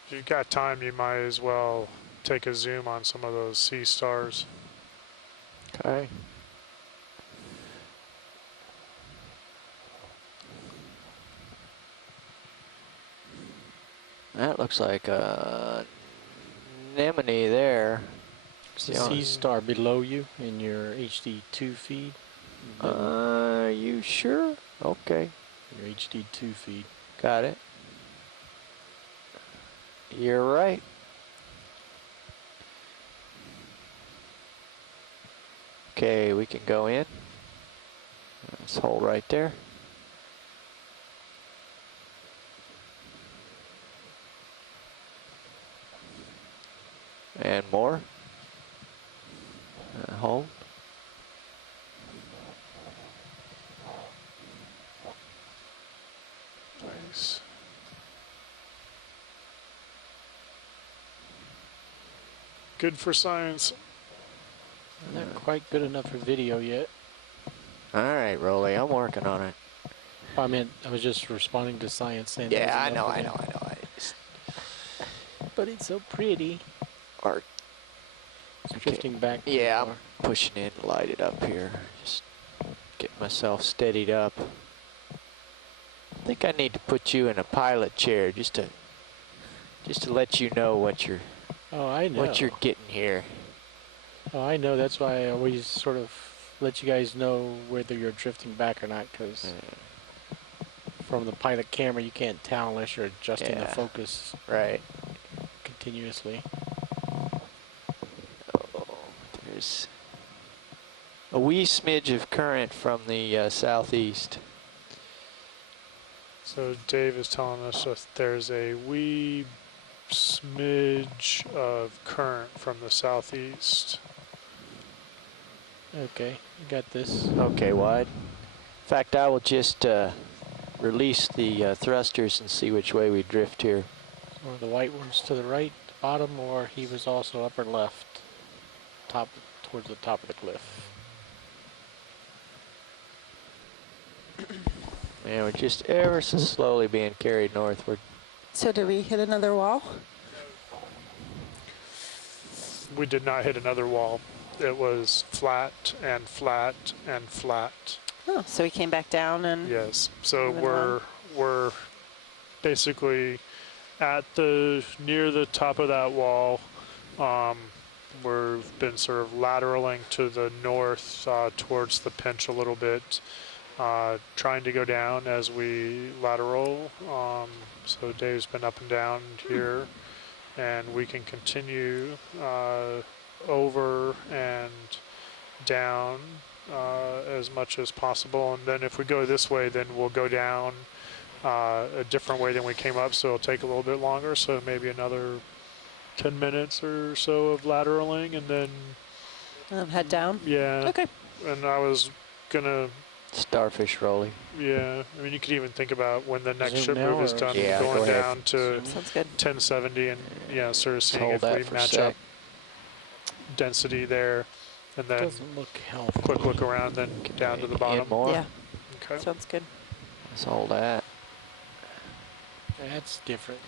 If you've got time, you might as well take a zoom on some of those sea stars. Okay. That looks like a anemone there. Is the sea star below you in your HD2 feed? Are you sure? Okay. Your HD2 feed. Got it. You're right. Okay, we can go in. Let's hold right there. And more. Hold. Nice. Good for science. Not quite good enough for video yet. All right, Rolly, I'm working on it. I mean, I was just responding to science saying. Yeah, I know. But it's so pretty. Or it's drifting back. Yeah, I'm pushing in to light it up here. Just get myself steadied up. I think I need to put you in a pilot chair just to let you know what you're. Oh, I know. What you're getting here. Oh, I know. That's why I always sort of let you guys know whether you're drifting back or not, because from the pilot camera you can't tell unless you're adjusting the focus continuously. Oh, there's a wee smidge of current from the southeast. So Dave is telling us that there's a wee smidge of current from the southeast. Okay, I got this. Okay, wide. In fact, I will just release the thrusters and see which way we drift here. Or the white ones to the right, bottom, or he was also upper left, top towards the top of the cliff. Yeah, we're just ever so slowly being carried northward. So did we hit another wall? We did not hit another wall. It was flat and flat and flat. Oh, so we came back down and. Yes. So we're basically at near the top of that wall. We've been sort of lateraling to the north towards the pinch a little bit, trying to go down as we lateral. So Dave's been up and down here, and we can continue over and down as much as possible. And then if we go this way, then we'll go down a different way than we came up, so it'll take a little bit longer. So maybe another 10 minutes or so of lateraling, and then head down. Yeah. Okay. And I was gonna starfish rolling. Yeah, I mean, you could even think about when the next ship now move is done, going down to Sounds good. 1070 and sort of seeing if we match up density there, and then Doesn't look healthy. quick look around, then down to the bottom. More. Yeah. Okay. Sounds good. Let's hold that. That's different.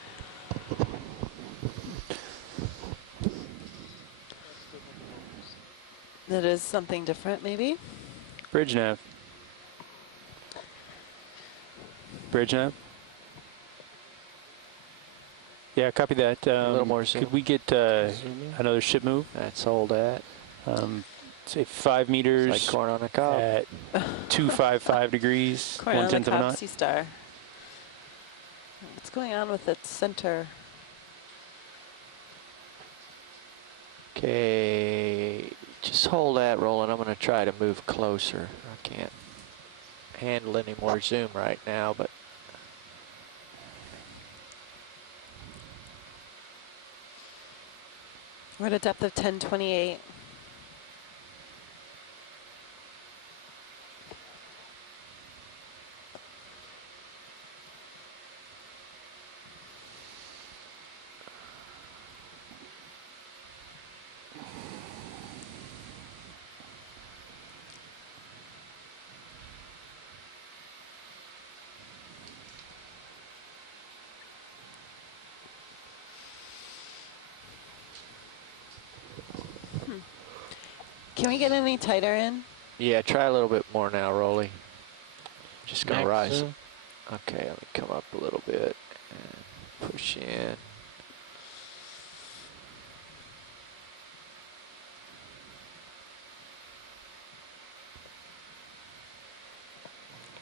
That is something different, maybe. Bridge nav. Bridge nav. Yeah, copy that. A little more zoom. Could we get another ship move? Let's hold that. Say 5 meters. It's like corn on a cob. At 255 degrees. Corn on the 1/10 of a cob, knot. Sea Star. What's going on with its center? Okay, just hold that rolling. I'm going to try to move closer. I can't handle any more zoom right now, but We're at a depth of 1028. Can we get any tighter in? yeah, try a little bit more now, Rolly. Just going to rise. Zoom. Okay, let me come up a little bit and push in.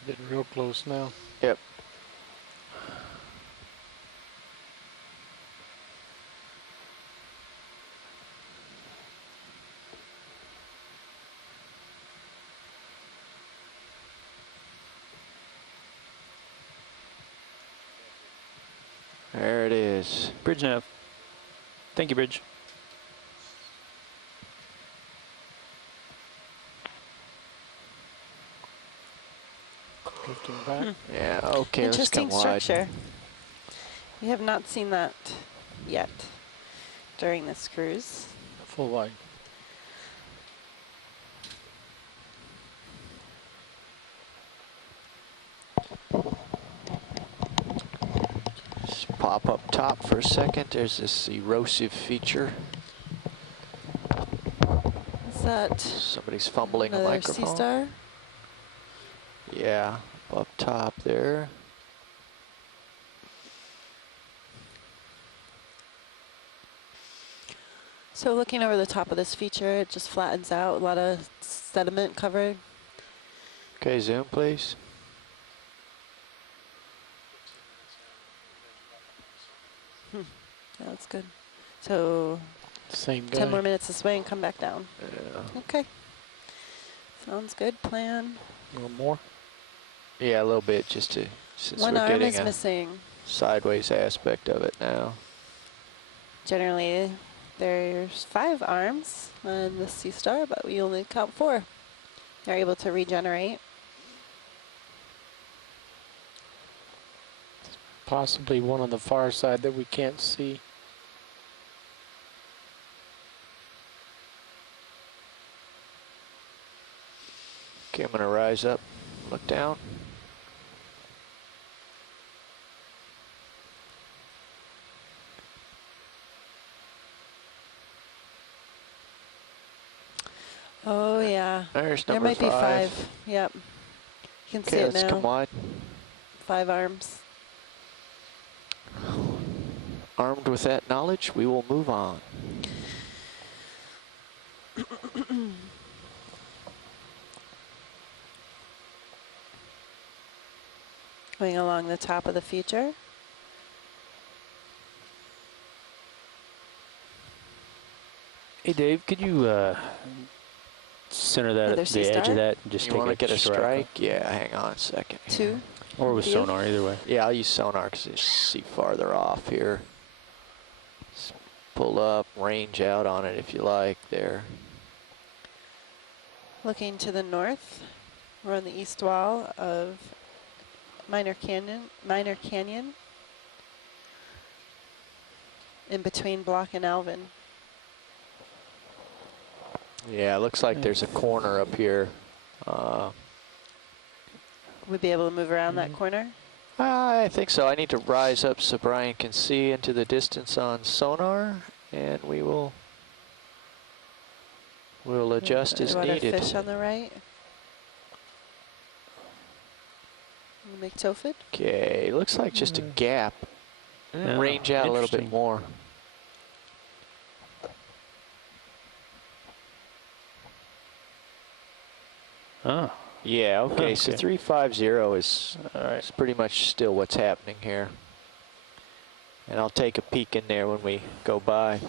Getting real close now. Yep. There it is. Bridge nav. Thank you, Bridge. Drifting back. Yeah, okay, Interesting let's come wide. structure. We have not seen that yet during this cruise. Full wide. Just pop up top for a second. There's this erosive feature. Is that Somebody's fumbling a another microphone. Sea Star? Yeah, up top there. So looking over the top of this feature, it just flattens out, a lot of sediment covered. Okay, zoom please. Yeah, that's good. So Same guy. 10 more minutes this way and come back down. Yeah. Okay. Sounds good. Plan. A little more. Yeah, a little bit, just to, since One we're arm getting is a missing. sideways aspect of it now. Generally, there's 5 arms on the Sea Star, but we only count 4. They're able to regenerate. Possibly one on the far side that we can't see. Okay, I'm gonna rise up, look down. Oh yeah. There's There number might be 5. Yep. You can see Okay, it let's now. come wide. 5 arms. Armed with that knowledge, we will move on. Going along the top of the feature. Hey Dave, could you center that Another at sea the edge star? of that and just You take want to get a strike? strike? Yeah, hang on a second. 2. Or with View? sonar, either way. Yeah, I'll use sonar because you see farther off here. Just pull up, range out on it if you like there. Looking to the north, we're on the east wall of Minor Canyon, in between Block and Alvin. Yeah, it looks like there's a corner up here. We'd be able to move around that corner. I think so. I need to rise up so Brian can see into the distance on sonar, and we'll adjust as What about needed. a fish on the right? Make Tophet. Okay, looks like just a gap. Yeah, Range out a little bit interesting. more. Oh, Yeah, okay, so Okay. 350 is all right. it's pretty much still what's happening here. And I'll take a peek in there when we go by.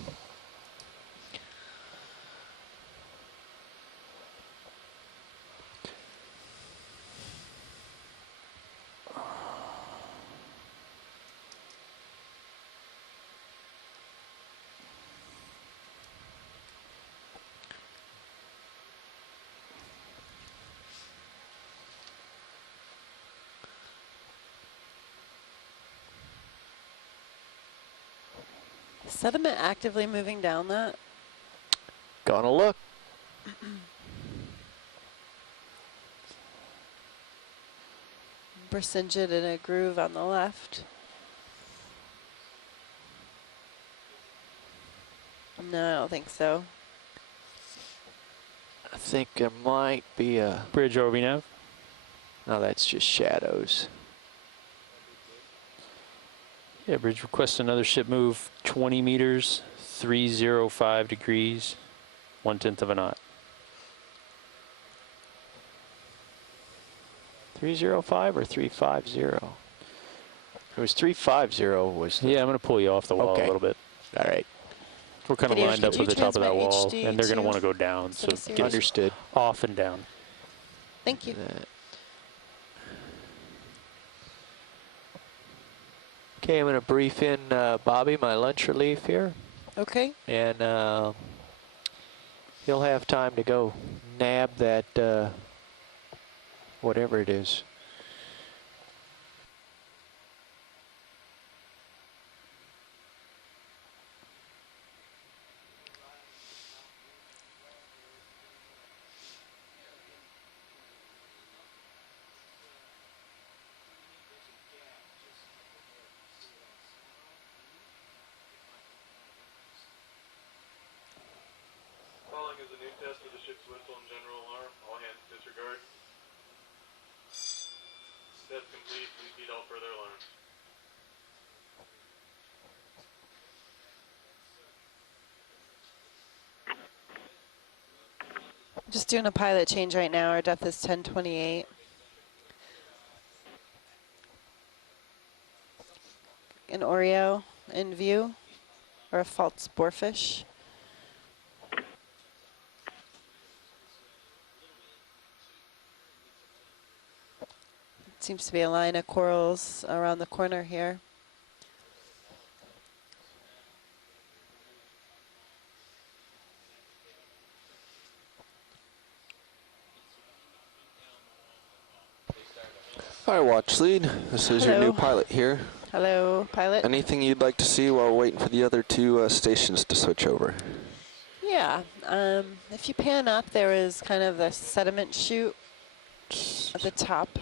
Sediment actively moving down that. Gonna look. Brisingid in a groove on the left. No, I don't think so. I think there might be a... Bridge over nav. No, that's just shadows. Yeah, bridge requests another ship move 20 meters, 305 degrees, 1/10 of a knot. 305 or 350? It was 350 was the... Yeah, I'm going to pull you off the wall Okay. a little bit. All right. We're kind of Could you- lined up could with you the top of that transmit wall, HD and they're going to to want to go down, so City get us Understood. off and down. Thank you. Okay, I'm going to brief in Bobby, my lunch relief here. Okay. And he'll have time to go nab that, whatever it is. Test complete. Please be no further alarms. Just doing a pilot change right now. Our depth is 1028. An Oreo in view, or a false boarfish. Seems to be a line of corals around the corner here. Hi, Watch Lead. This is your new pilot here. Hello, pilot. Anything you'd like to see while we're waiting for the other two stations to switch over? Yeah, if you pan up, there is kind of the sediment chute at the top.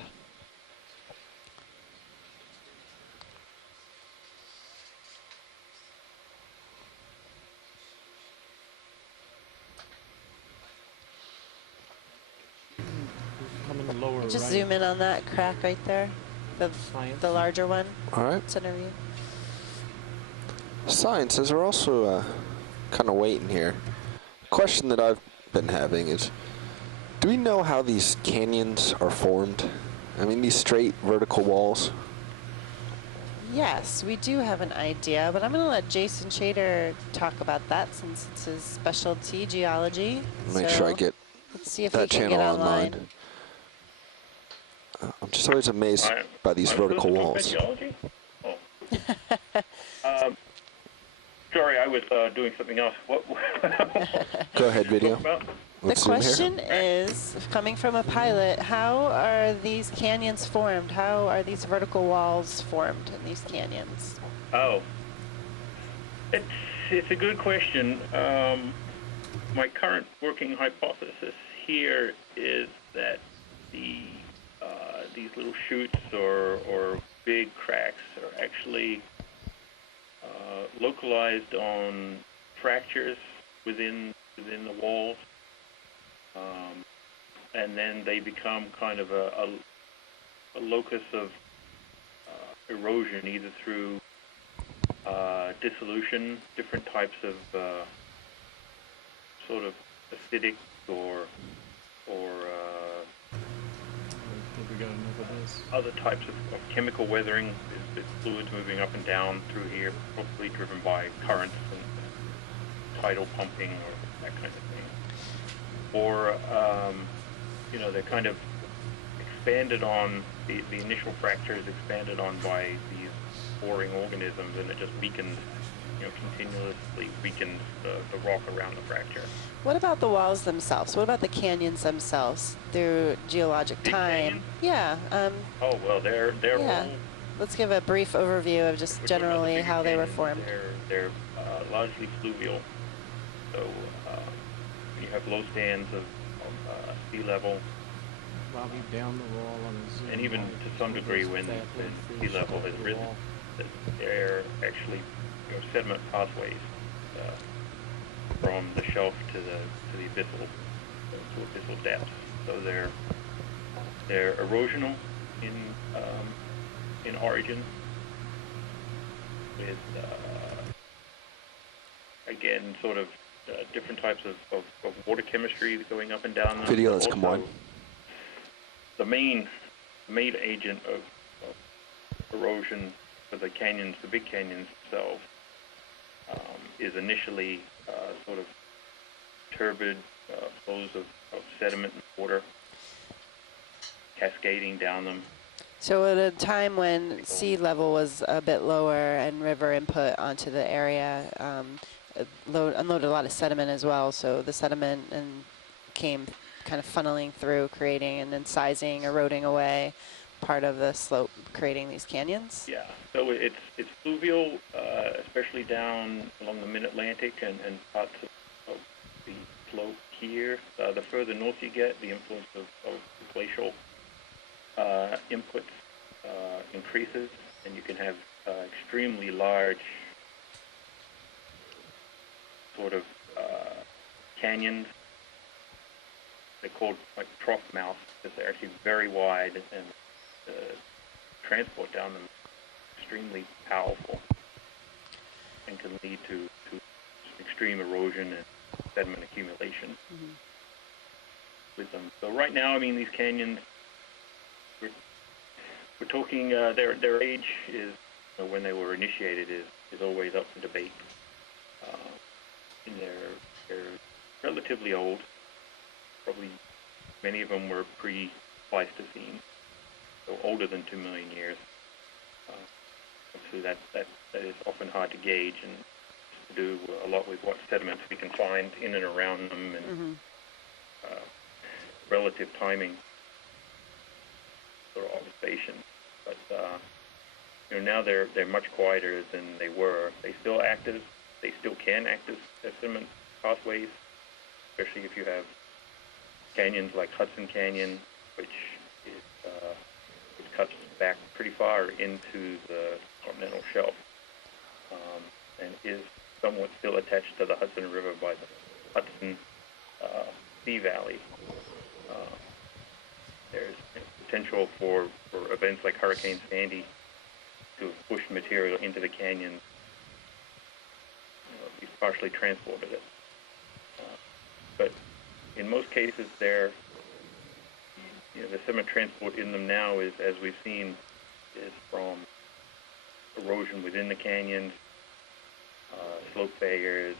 Coming lower, Just right. zoom in on that crack right there, the larger one. All right. Center view. Science, as we're also kind of waiting here, question that I've been having is, do we know how these canyons are formed? I mean, these straight vertical walls? Yes, we do have an idea, but I'm going to let Jason Shader talk about that since it's his specialty, geology. Make sure I get let's see if that we can channel get online. I'm just always amazed by these vertical walls. Geology? Oh. Sorry, I was doing something else. What? Go ahead, video. The question is, coming from a pilot, how are these canyons formed? How are these vertical walls formed in these canyons? Oh, it's a good question. My current working hypothesis here is that these little chutes or big cracks are actually localized on fractures within the walls. And then they become kind of a locus of erosion, either through dissolution, different types of sort of acidic or other types of chemical weathering. There's fluids moving up and down through here, probably driven by currents and tidal pumping or that kind of thing. Or you know, they're kind of expanded on, the initial fracture is expanded on by these boring organisms, and it just weakens, you know, continuously weakens the rock around the fracture. What about the walls themselves? What about the canyons themselves through geologic time? Yeah. Oh, well, they're yeah. all... Let's give a brief overview of just generally how they were formed. They're largely fluvial, so you have low stands of sea level, down the wall on a zoom, and even to some degree when sea level has risen, they're actually, you know, sediment pathways from the shelf to the abyssal depths. So they're erosional in origin, with again sort of different types of water chemistry going up and down them. Video, let's come on. The main agent of erosion for the canyons, the big canyons themselves, is initially sort of turbid flows of sediment and water cascading down them. So at a time when sea level was a bit lower and river input onto the area, unloaded a lot of sediment as well, so the sediment came kind of funneling through, creating and then sizing, eroding away part of the slope, creating these canyons? Yeah, so it's fluvial, especially down along the mid-Atlantic and parts of the slope here. The further north you get, the influence of glacial inputs increases, and you can have extremely large sort of canyons. They're called like trough mouths because they're actually very wide, and transport down them is extremely powerful and can lead to extreme erosion and sediment accumulation with them. So right now, I mean, these canyons, we're talking their age is, when they were initiated, is always up for debate. And they're relatively old. Probably many of them were pre-Pleistocene, so older than 2 million years. Obviously, that is often hard to gauge, and to do a lot with what sediments we can find in and around them, and relative timing for observation. But now they're much quieter than they were. They still can act as sediment pathways, especially if you have canyons like Hudson Canyon, which cuts back pretty far into the continental shelf, and is somewhat still attached to the Hudson River by the Hudson Sea Valley. There's potential for events like Hurricane Sandy to have pushed material into the canyon. He's partially transported it. But in most cases, the sediment transport in them now is, as we've seen, is from erosion within the canyons, slope failures,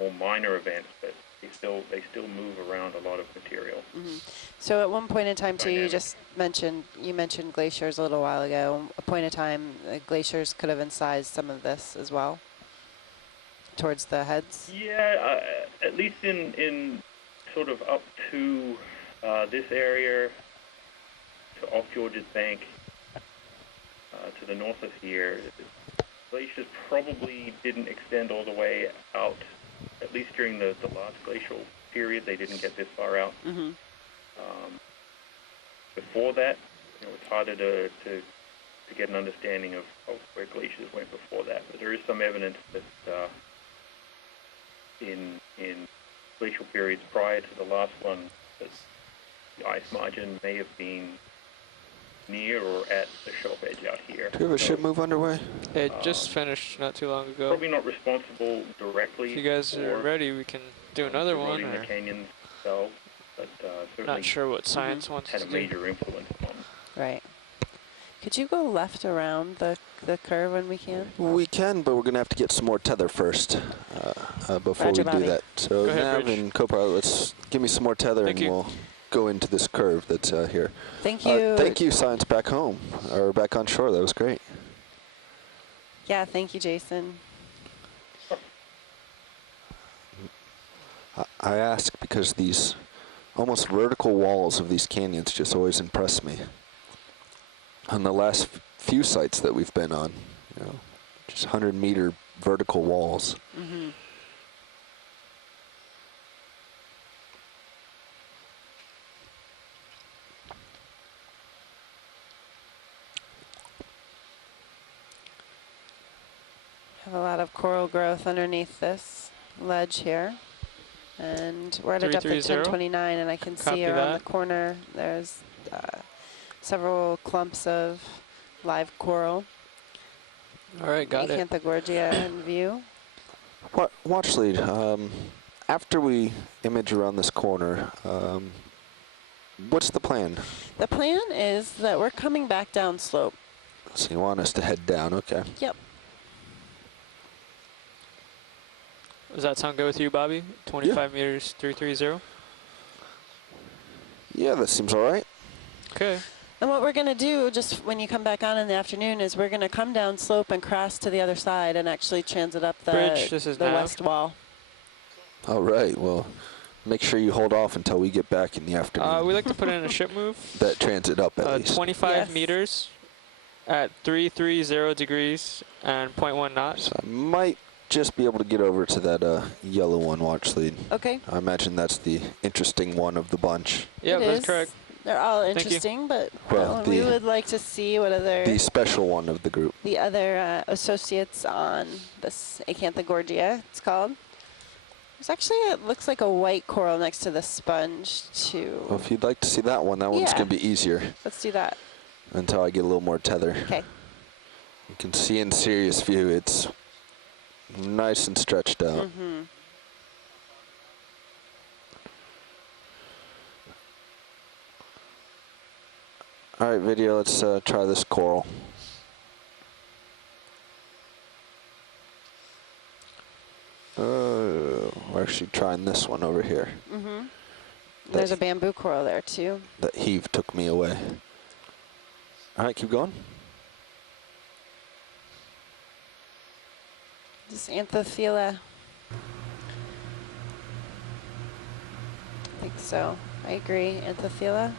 more minor events, but they still move around a lot of material. So at one point in time, too, you mentioned glaciers a little while ago. A point in time, glaciers could have incised some of this as well towards the heads. Yeah, at least in sort of up to this area, to off George's Bank, to the north of here, glaciers probably didn't extend all the way out. At least during the last glacial period, they didn't get this far out. Before that, it's harder to get an understanding of where glaciers went before that. But there is some evidence that in glacial periods prior to the last one, that the ice margin may have been near or at the shelf edge out here. Do you have a ship move underway? It just finished not too long ago. Probably not responsible directly. If you guys are ready, we can do another one. The canyons themselves, but certainly not sure what science wants had to a do. major influence on. Right. Could you go left around the curve when we can? We can, but we're going to have to get some more tether first before Roger, we Bobby. do that. So Go ahead, Nav Rich. and Copilot, let's give me some more tether and we'll go into this curve that's here. Thank you. Thank you, Science, back home, or back on shore. That was great. Yeah, thank you, Jason. I ask because these almost vertical walls of these canyons just always impress me. On the last few sites that we've been on, just 100-meter vertical walls. Have a lot of coral growth underneath this ledge here. And we're at a depth of 1029, and I can see around the corner there's several clumps of live coral. All right, got it. Acanthogorgia in view. Watch lead. After we image around this corner, what's the plan? The plan is that we're coming back down slope. So you want us to head down, okay. Yep. Does that sound good with you, Bobby? 25 meters, 330? Yeah, that seems all right. Okay. And what we're going to do, just when you come back on in the afternoon, is we're going to come down slope and cross to the other side and actually transit up the, Bridge, this is the Nav. west wall. All right, well, make sure you hold off until we get back in the afternoon. We like to put in a ship move. That transit up at least. 25 meters at 330 degrees and 0.1 knots. So I might just be able to get over to that yellow one, watch lead. Okay. I imagine that's the interesting one of the bunch. Yeah, that's correct. They're all interesting, but Well, we would like to see what other the special one of the group. the other associates on this Acanthogorgia, it's called. There's actually, it looks like a white coral next to the sponge too. Well, if you'd like to see that one, that one's going to be easier. Let's do that. until I get a little more tether. Okay. You can see in serious view, it's nice and stretched out. Mm-hmm. All right, video, let's try this coral. We're actually trying this one over here. Mm-hmm. There's a bamboo coral there too. That heave took me away. All right, keep going. This Anthophila. I think so. I agree. Anthophila.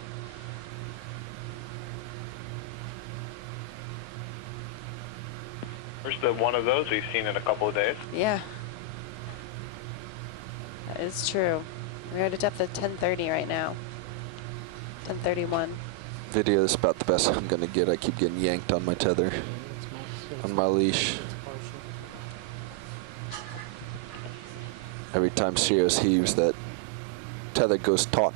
First one of those we've seen in a couple of days. Yeah. That is true. We're at a depth of 1030 right now. 1031. Video is about the best I'm gonna get. I keep getting yanked on my tether, on my leash. Every time Sirius heaves, that tether goes taut.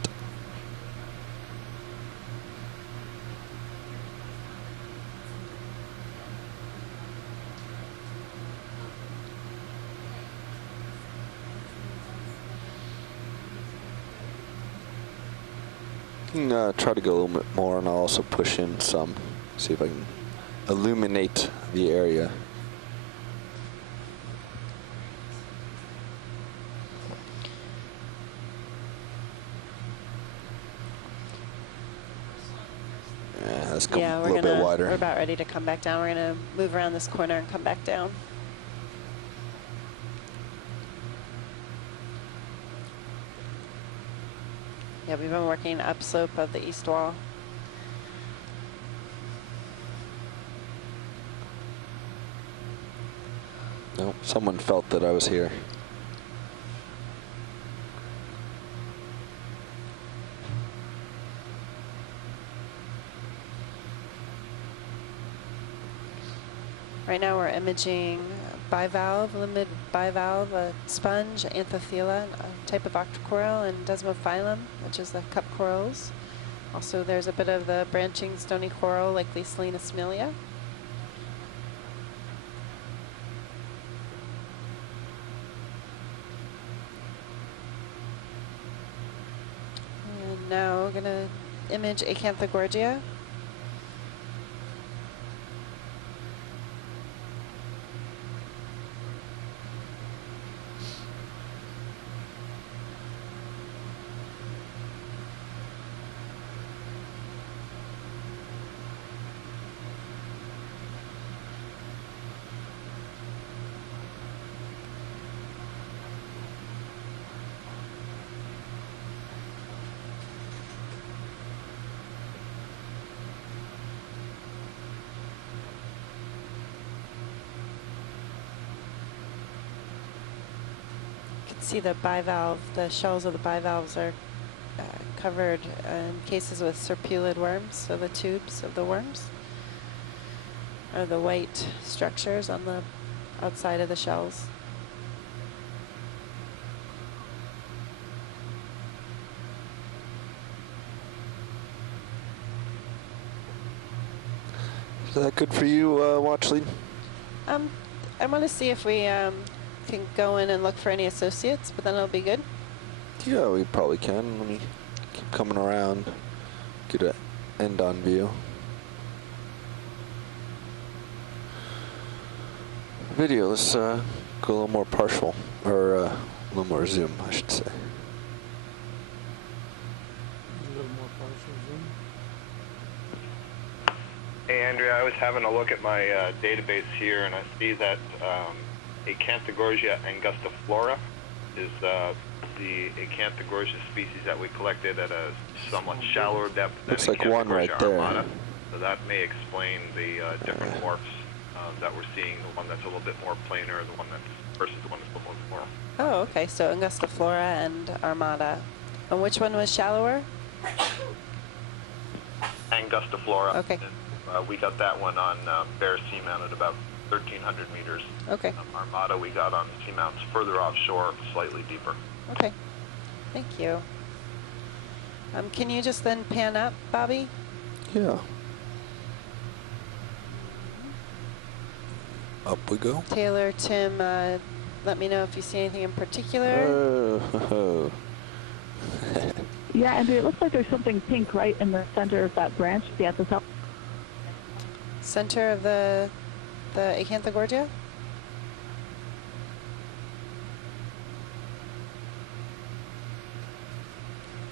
Try to go a little bit more, and I'll also push in some, see if I can illuminate the area. Yeah, let's go a little bit wider. We're about ready to come back down. We're gonna move around this corner and come back down. Yeah, we've been working upslope of the east wall. No, someone felt that I was here. Right now we're imaging bivalve, limited bivalve, a sponge, Anthophila, a type of octocoral, and Desmophilum, which is the cup corals. Also, there's a bit of the branching stony coral, likely Selena smilia. And now we're going to image Acanthogorgia. See the bivalve, the shells of the bivalves are covered in cases with serpulid worms, so the tubes of the worms are the white structures on the outside of the shells. Is that good for you, watch lead? I want to see if we can go in and look for any associates, but then it'll be good. Yeah, we probably can. Let me keep coming around, get an end-on view. Video, let's go a little more partial, or a little more zoom, I should say. A little more partial zoom. Hey, Andrea, I was having a look at my database here, and I see that Acanthogorgia angustiflora is the Acanthogorgia species that we collected at a somewhat shallower depth than looks like one right there. armata. So that may explain the different morphs that we're seeing, the one that's a little bit more planar, the one that's versus the one that's a little more. Oh, okay, so angustiflora and armata. And which one was shallower? Angustiflora. Okay. And, we got that one on bare seamount at about 1,300 meters. Okay. Armada we got on seamounts further offshore, slightly deeper. Okay. Thank you. Can you just then pan up, Bobby? Yeah. Up we go. Taylor, Tim, let me know if you see anything in particular. Yeah, Andrew, it looks like there's something pink right in the center of that branch. Yeah, at the top. Center of the Acanthogorgia?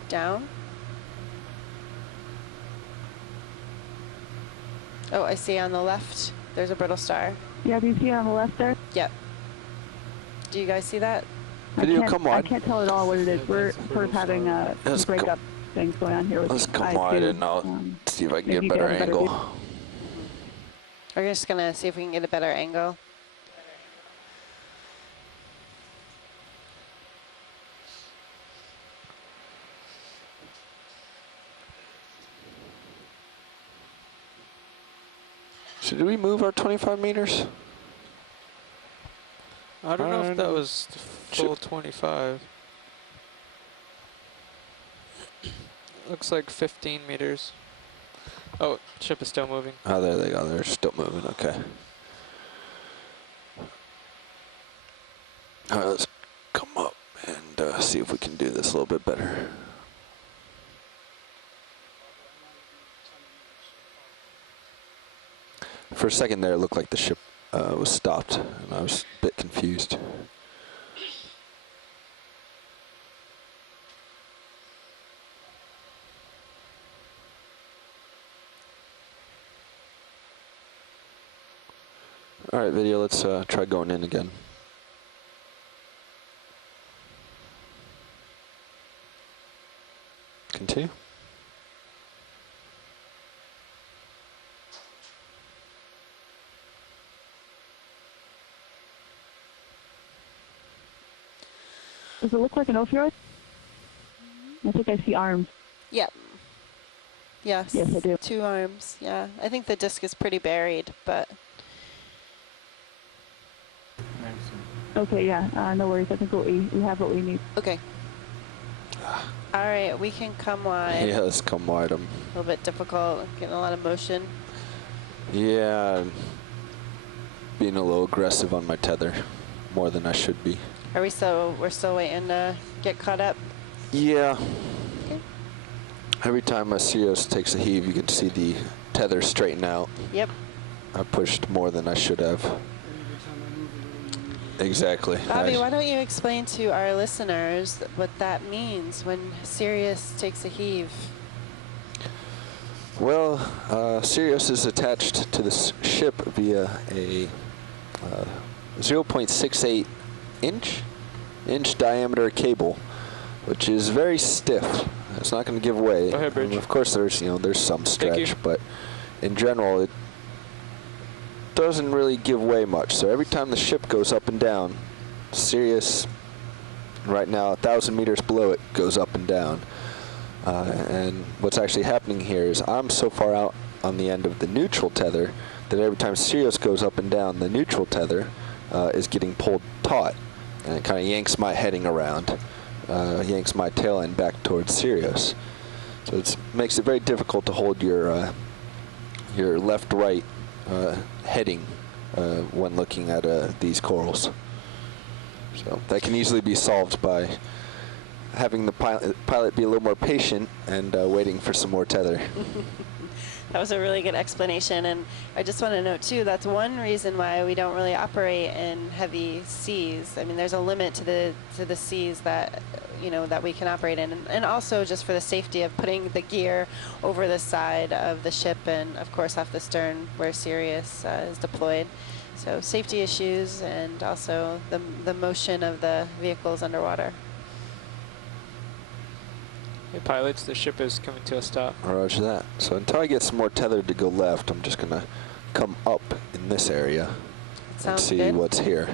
Down? Oh, I see on the left, there's a brittle star. Yeah, do you see it on the left there? Yep. Do you guys see that? Video, come I wide. can't tell at all what it is. We're sort of having some breakup things going on here with Let's the come I2. wide and I'll see if I can get a maybe better get a better angle. view. We're just gonna see if we can get a better angle. So did we move our 25 meters? I don't know if that was full 25. Looks like 15 meters. Oh, ship is still moving. Oh, there they go. They're still moving. Okay. All right, let's come up and see if we can do this a little bit better. For a second there, it looked like the ship was stopped, and I was a bit confused. All right, video, let's try going in again. Continue. Does it look like an opioid? I think I see arms. Yep. Yes. Yes, I do. 2 arms, yeah. I think the disc is pretty buried, but... Okay, yeah, no worries. I think we have what we need. Okay. All right, we can come wide. Yeah, let's come wide. A little bit difficult, getting a lot of motion. Yeah, I'm being a little aggressive on my tether, more than I should be. Are we we're still waiting to get caught up? Yeah. Okay. Every time a Sirius takes a heave, you can see the tether straighten out. Yep. I pushed more than I should have. Exactly. Bobby, why don't you explain to our listeners what that means when Sirius takes a heave? Well, Sirius is attached to this ship via a 0.68 inch diameter cable, which is very stiff. It's not going to give way. Go ahead, Bridge. Of course, there's some stretch, but in general, it doesn't really give way much. So every time the ship goes up and down, Sirius, right now 1,000 meters below it, goes up and down. And what's actually happening here is I'm so far out on the end of the neutral tether that every time Sirius goes up and down, the neutral tether is getting pulled taut, and it kind of yanks my heading around, yanks my tail end back towards Sirius. So it makes it very difficult to hold your left-right heading when looking at these corals. So that can easily be solved by having the pilot be a little more patient and waiting for some more tether. That was a really good explanation, and I just want to note too, that's one reason why we don't really operate in heavy seas. I mean, there's a limit to the seas that that we can operate in, and also just for the safety of putting the gear over the side of the ship and of course off the stern where Sirius is deployed. So safety issues and also the motion of the vehicles underwater. Hey pilots, the ship is coming to a stop. Roger that. So until I get some more tether to go left, I'm just gonna come up in this area and see good. What's here.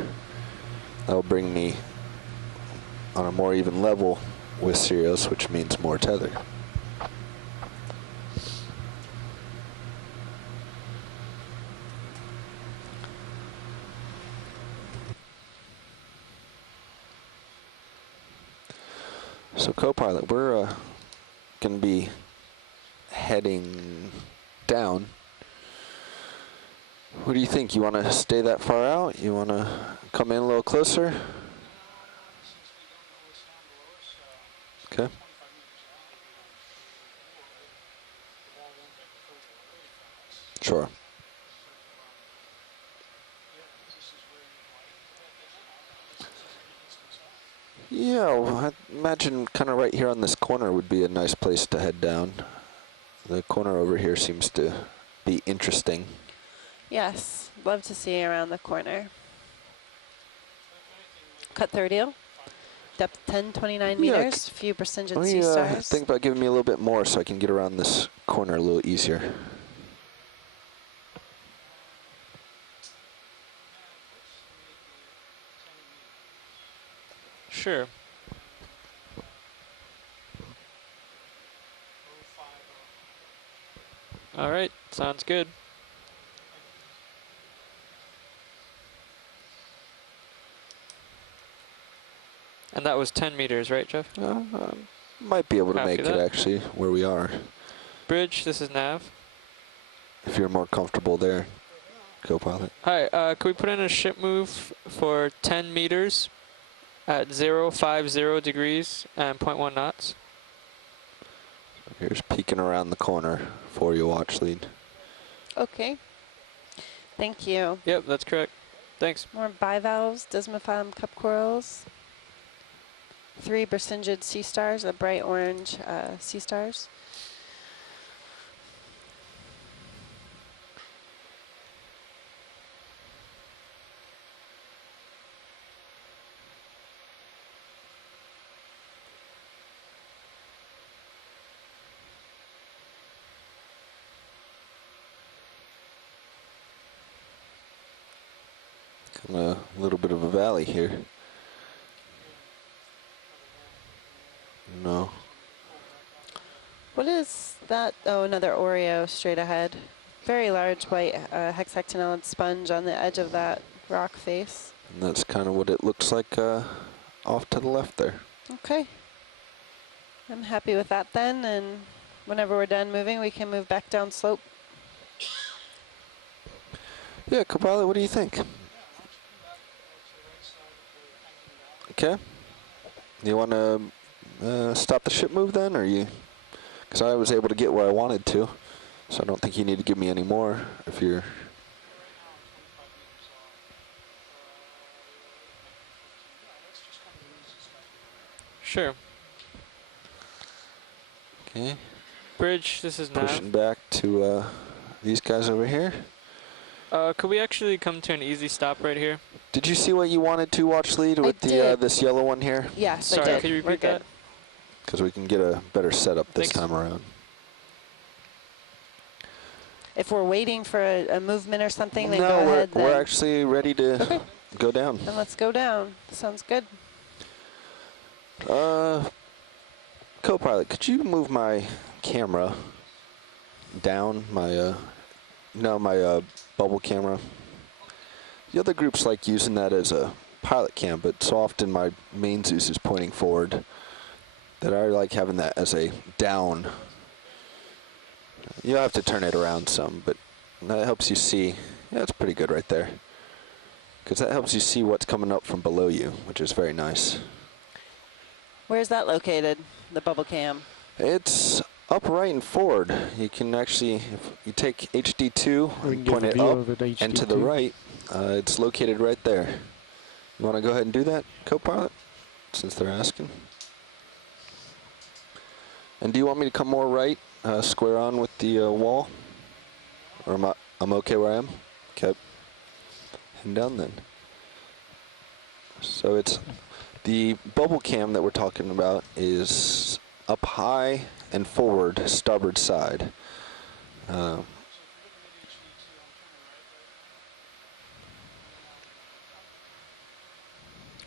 That'll bring me on a more even level with Sirius, which means more tether. So co-pilot, we're going to be heading down What do you think? You want to stay that far out? You want to come in a little closer? Okay. Sure. Yeah, well, I imagine kind of right here on this corner would be a nice place to head down. The corner over here seems to be interesting. Yes, love to see around the corner. Cut 30, depth 10, 29 meters, few Brisingid sea stars. Think about giving me a little bit more so I can get around this corner a little easier. Sure. All right, sounds good. And that was 10 meters, right, Jeff? Might be able to Copy make that. it actually where we are. Bridge, this is Nav. If you're more comfortable there, co-pilot. Hi, can we put in a ship move for 10 meters at 050 degrees and 0.1 knots? Here's peeking around the corner for you, watch lead. Okay. Thank you. Yep, that's correct. Thanks. More bivalves, desmophyllum cup corals. 3 Brisingid sea stars, the bright orange sea stars. A little bit of a valley here. No. What is that? Oh, another Oreo straight ahead. Very large white hexactinellid sponge on the edge of that rock face. And that's kind of what it looks like off to the left there. Okay. I'm happy with that then, and whenever we're done moving, we can move back down slope. Yeah, co-pilot, what do you think? Okay. You want to stop the ship move then, or you? Because I was able to get where I wanted to, so I don't think you need to give me any more if you're. Sure. Okay. Bridge, this is Nav. Pushing back to these guys over here. Could we actually come to an easy stop right here? Did you see what you wanted to watch lead with the this yellow one here? Yes, Sorry, I did. could you repeat that? Because we can get a better setup this Thanks. time around. If we're waiting for a movement or something, then No, go ahead. we're actually ready to go down. Then let's go down. Sounds good. Co-pilot, could you move my camera down? My my bubble camera. The other groups like using that as a pilot cam, but so often my main Zeus is pointing forward that I like having that as a down. You'll have to turn it around some, but that helps you see. Yeah, it's pretty good right there. Because that helps you see what's coming up from below you, which is very nice. Where's that located, the bubble cam? It's up right and forward. You can actually, if you take HD2 and point it up and to the right, it's located right there. You want to go ahead and do that, co-pilot, since they're asking? And do you want me to come more right, square on with the wall? Or I'm okay where I am? Okay. Heading down then. So it's the bubble cam that we're talking about is up high and forward, starboard side.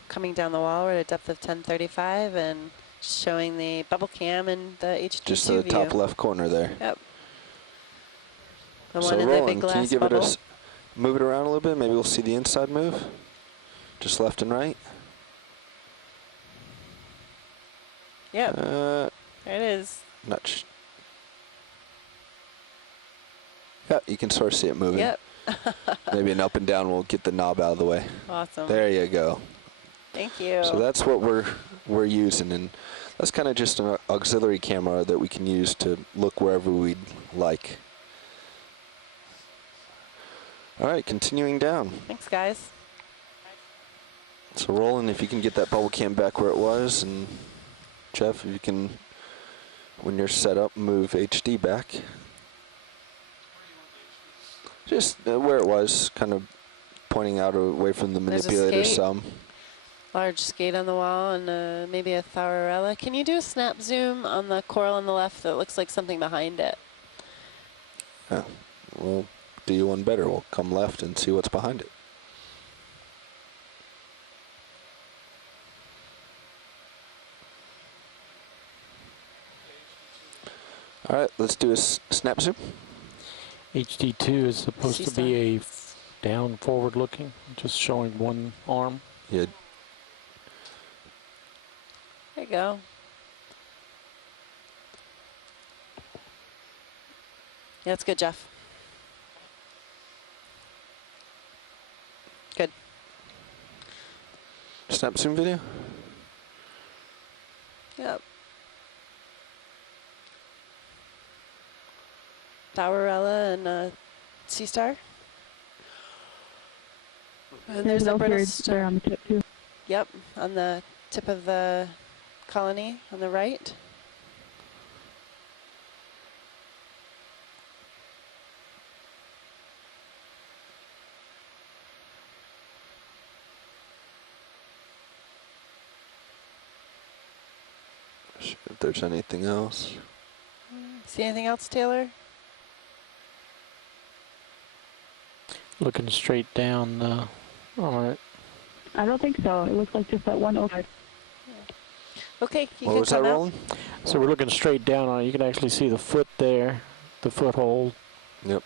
Coming down the wall, we're at a depth of 1035 and showing the bubble cam and the HD2 just to the view. top left corner there. Yep. The So one in the big Roland, glass can you give bubble. it move it around a little bit? Maybe we'll see the inside move. Just left and right. Yep. There it is. Yeah, you can sort of see it moving. Yep. Maybe an up and down will get the knob out of the way. Awesome. There you go. Thank you. So that's what we're using, and that's kind of just an auxiliary camera that we can use to look wherever we'd like. All right, continuing down. Thanks, guys. So Roland, if you can get that bubble cam back where it was, and Jeff, if you can, when you're set up, move HD back. Just where it was, kind of pointing out away from the manipulator some. Large skate on the wall and maybe a Thaurella. Can you do a snap zoom on the coral on the left that looks like something behind it? Yeah, we'll do you one better. We'll come left and see what's behind it. All right, let's do a snap zoom. HD2 is supposed to be a down forward looking, just showing one arm. Yeah. There you go. Yeah, that's good, Jeff. Good. Snap zoom video? Yep. Thaurella and Sea Star. And there's a brittle star there on the tip too. Yep, on the tip of the colony on the right. See if there's anything else. See anything else, Taylor? Looking straight down on it. I don't think so. It looks like just that one oak. Okay, you what can was come that out. rolling? So we're looking straight down on it. You can actually see the foot there, the foothold. Yep.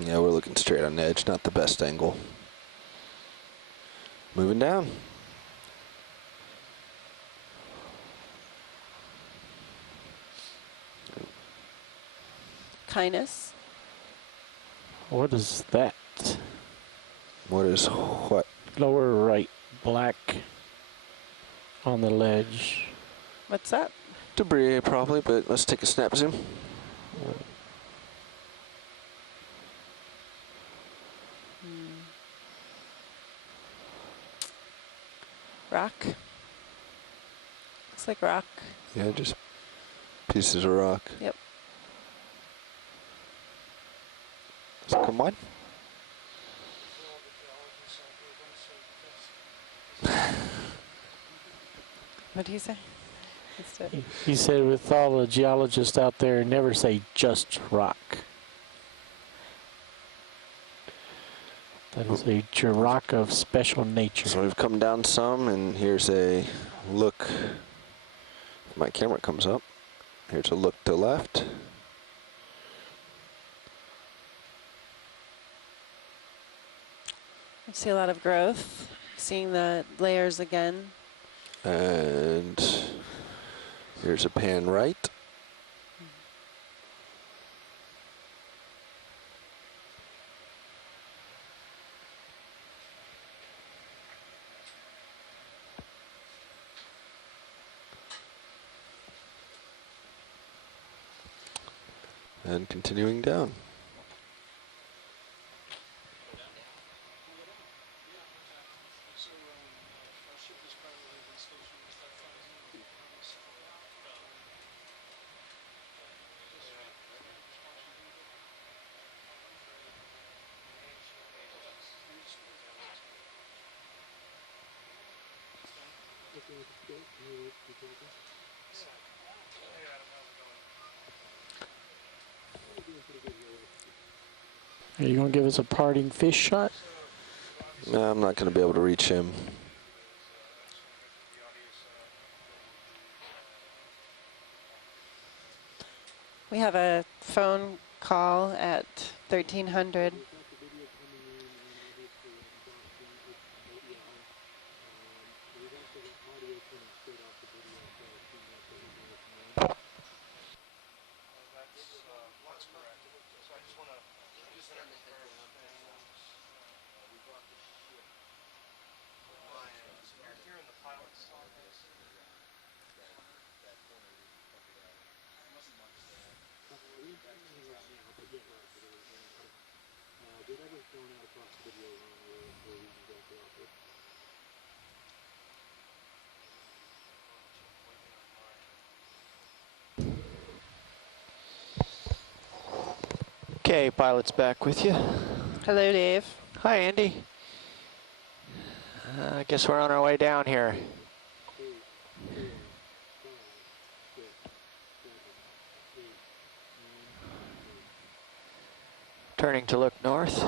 Yeah, we're looking straight on the edge, not the best angle. Moving down. Kindness. What is that? What is what? Lower right, black on the ledge. What's that? Debris probably, but let's take a snap zoom. Rock. Looks like rock. Yeah, just pieces of rock. Yep. So come on. What did he say? He said with all the geologists out there, never say just rock. That is a rock of special nature. So we've come down some, and here's a look. If my camera comes up. Here's a look to left. I see a lot of growth. Seeing the layers again. And here's a pan right. And continuing down. Are you going to give us a parting fish shot? No, I'm not going to be able to reach him. We have a phone call at 1300. Okay, pilot's back with you. Hello, Dave. Hi, Andy. I guess we're on our way down here. Turning to look north.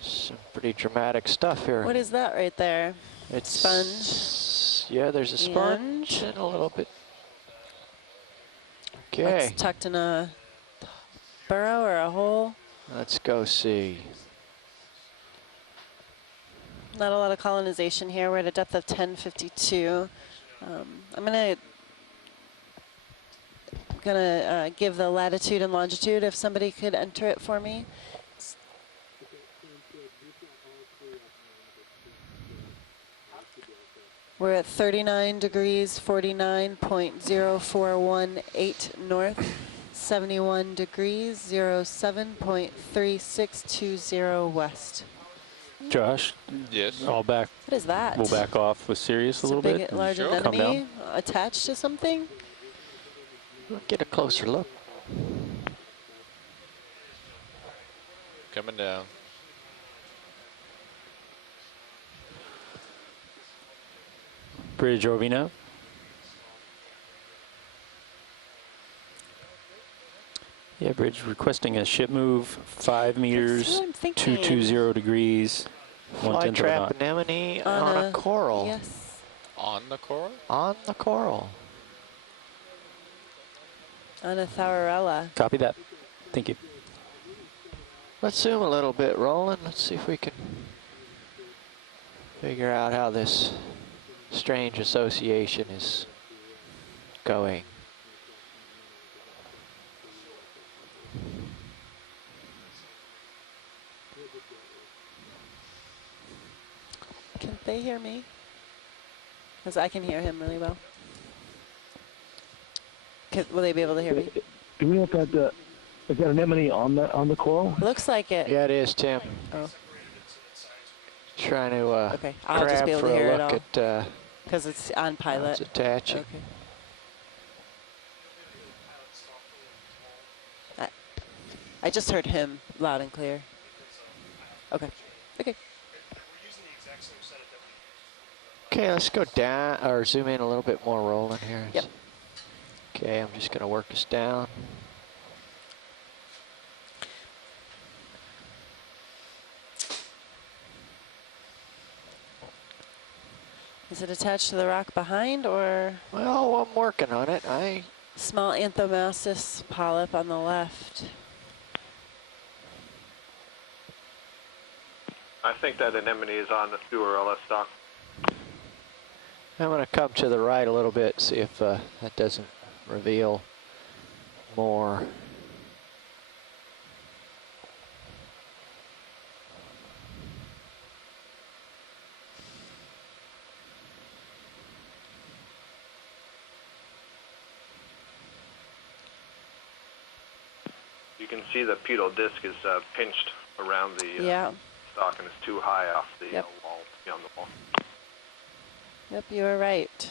Some pretty dramatic stuff here. What is that right there? It's sponge. Yeah, there's a sponge and a little bit. Okay. It's tucked in a burrow or a hole. Let's go see. Not a lot of colonization here. We're at a depth of 1052. I'm gonna give the latitude and longitude if somebody could enter it for me. We're at 39 degrees, 49.0418 north, 71 degrees, 07.3620 west. Josh? Yes? All back. What is that? We'll back off with Sirius a little big, bit. Large Come anemone down. attached to something? We'll get a closer look. Coming down. Bridge Rovina. Yeah, bridge requesting a ship move 5 meters, 220 degrees, 1/10 of a Flytrap knot. anemone on a coral. Yes. On the coral? On the coral. On a Thaurella. Copy that. Thank you. Let's zoom a little bit, Roland. Let's see if we can figure out how this strange association is going. Can they hear me? Because I can hear him really well. Will they be able to hear me? Do we know if that is that anemone on the coral? Looks like it. Yeah, it is, Tim. Oh. Trying to Okay, I'll just be able for to hear a it look all. at Because it's on pilot. it's attaching. Okay. I just heard him loud and clear. Okay. Okay. Okay, let's go down or zoom in a little bit more, Roland here. Yep. Okay, I'm just going to work us down. Is it attached to the rock behind or? Well, I'm working on it. Small Anthomastus polyp on the left. I think that anemone is on the Thaurella stock. I'm going to come to the right a little bit, see if that doesn't reveal more. You can see the pedal disc is pinched around the stock and it's too high off the wall, beyond the wall. Yep, you were right.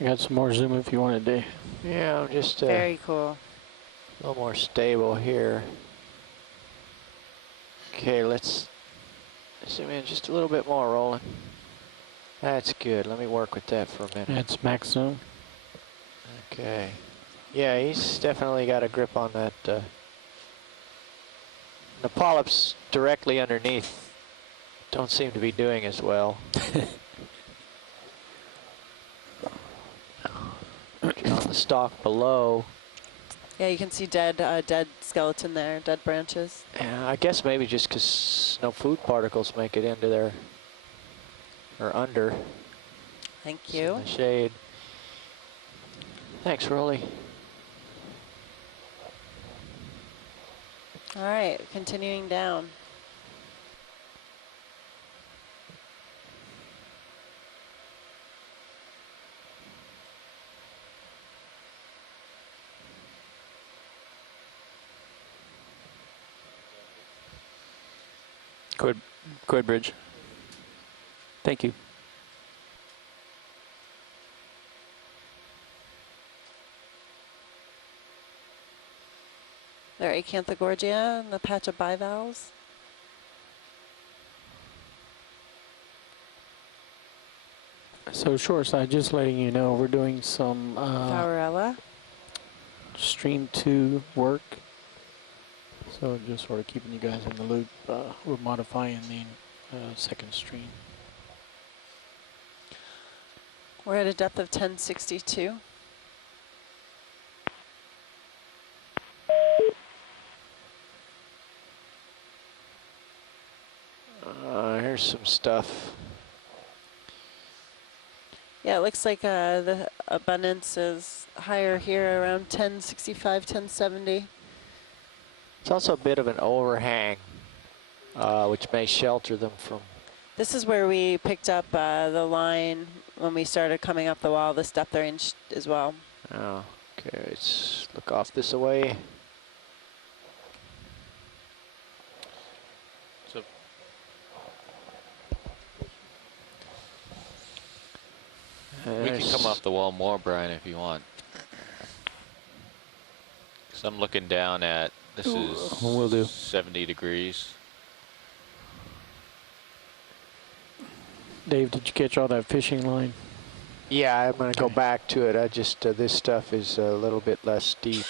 You got some more zoom if you wanted to. Yeah, I'm just very cool. A little more stable here. Okay, let's zoom in just a little bit more, Roland. That's good. Let me work with that for a minute. That's max zoom. Okay. Yeah, he's definitely got a grip on that. The polyps directly underneath don't seem to be doing as well. On the stalk below. Yeah, you can see dead skeleton there, dead branches. Yeah, I guess maybe just because no food particles make it into there or under. Thank It's in you. the shade. Thanks, Rolly. All right, continuing down. Go ahead, Bridge. Thank you. There, Acanthogorgia and the patch of bivalves. So shoreside, just letting you know, we're doing some Varela. stream 2 work. So just sort of keeping you guys in the loop. We're modifying the second stream. We're at a depth of 1062. Here's some stuff. Yeah, it looks like the abundance is higher here, around 1065, 1070. It's also a bit of an overhang, which may shelter them from. This is where we picked up the line when we started coming up the wall, this depth range as well. Oh, okay, let's look off this away. So we can come off the wall more, Brian, if you want. So I'm looking down at, this is Will do. 70 degrees. Dave, did you catch all that fishing line? Yeah, I'm going to go back to it. I just, this stuff is a little bit less steep.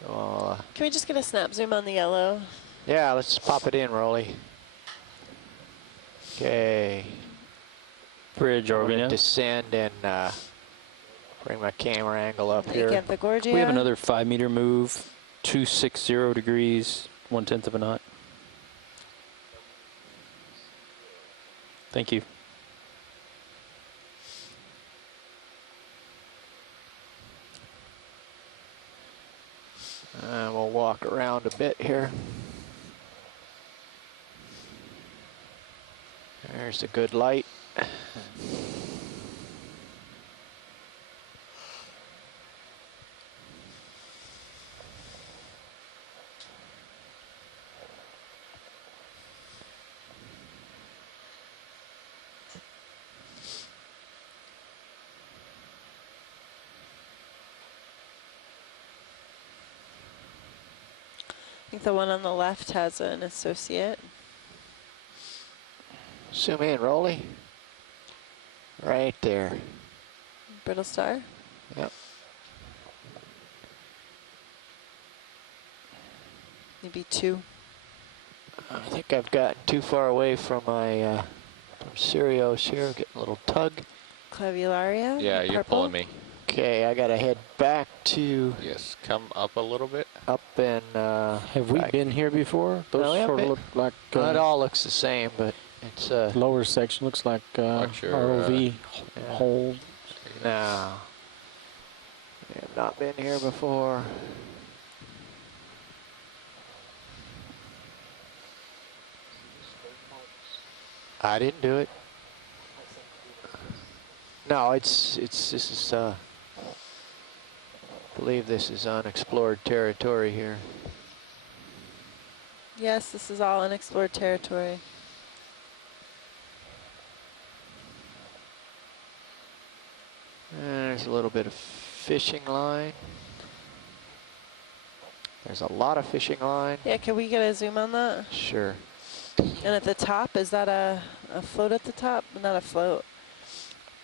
So, Can we just get a snap zoom on the yellow? yeah, let's pop it in, Rolly. Okay. Bridge, I'm are we gonna now? descend and bring my camera angle up here. Acanthogorgia. We have another 5 meter move, 260 degrees, 1/10 of a knot. Thank you. We'll walk around a bit here. There's a good light. I think the one on the left has an associate. Zoom in, Rolly. Right there. Brittle star. Yep. Maybe 2. I think I've gotten too far away from my from Sirios here. Getting a little tug. Clavularia. Yeah, you're purple. pulling me. Okay, I gotta head back to. Yes, come up a little bit. Up and. Have we been here before? Those No, we sort of haven't. look like. It all looks the same, but it's lower section looks like What's your, ROV hole. No. We have not been here before. I didn't do it. No, this is I believe this is unexplored territory here. Yes, this is all unexplored territory. There's a little bit of fishing line. There's a lot of fishing line. Yeah, can we get a zoom on that? Sure. And at the top, is that a float at the top? Not a float.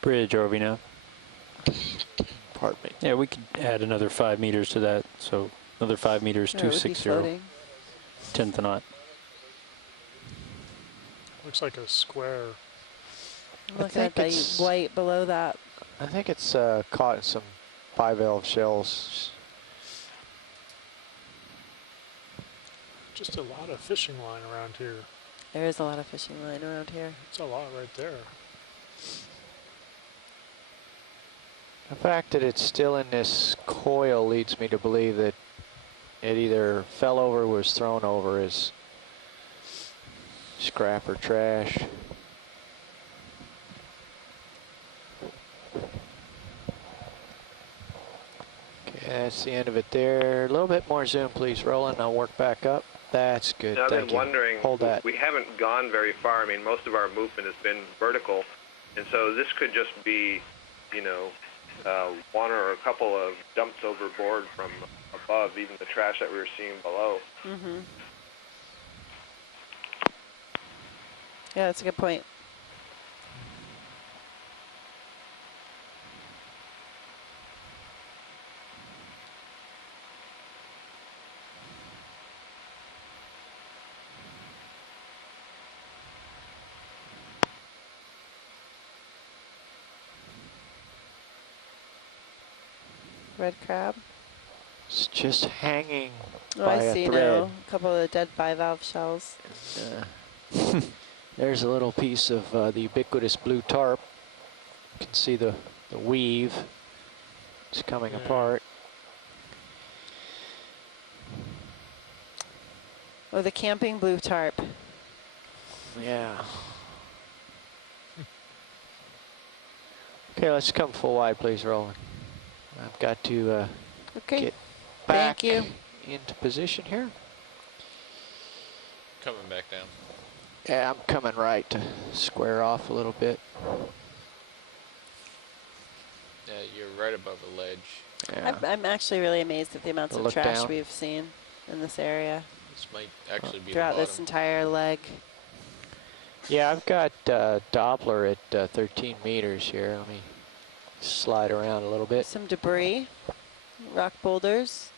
Bridge, are we now? Pardon me. Yeah, we could add another 5 meters to that. So another 5 meters, Or it would be 260, floating. 10th a knot. Looks like a square. I'm looking at the white below that. I think it's caught in some bivalve shells. Just a lot of fishing line around here. There is a lot of fishing line around here. It's a lot right there. The fact that it's still in this coil leads me to believe that it either fell over or was thrown over as scrap or trash. Okay, that's the end of it there. A little bit more zoom, please, Roland. I'll work back up. That's good. Now, I've Thank been you. wondering, Hold that. we haven't gone very far. I mean, most of our movement has been vertical, and so this could just be, you know, one or a couple of dumps overboard from above, even the trash that we were seeing below. Mm-hmm. Yeah, that's a good point. Red crab. It's just hanging Oh, by I see a thread. now. A couple of dead bivalve shells. There's a little piece of the ubiquitous blue tarp. You can see the weave. It's coming apart. Oh, the camping blue tarp. Yeah. Okay, let's come full wide, please, Roland. I've got to get back Thank you. into position here. Coming back down. Yeah, I'm coming right to square off a little bit. Yeah, you're right above the ledge. Yeah. I'm actually really amazed at the amounts of Look trash down. we've seen in this area. This might actually be throughout the this entire leg. Yeah, I've got Doppler at 13 meters here. Let me slide around a little bit. Some debris, rock boulders.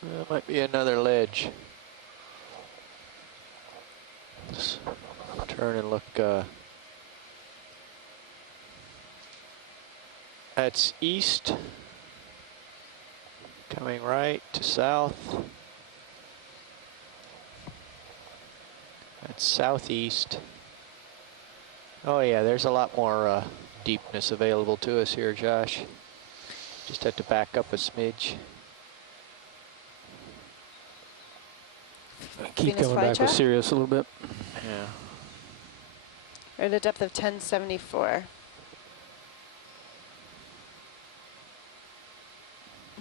There might be another ledge. Let's turn and look. That's east, coming right to south. That's southeast. Oh yeah, there's a lot more deepness available to us here, Josh. Just have to back up a smidge. Keep coming back with Sirius a little bit. Yeah. We're at a depth of 1074.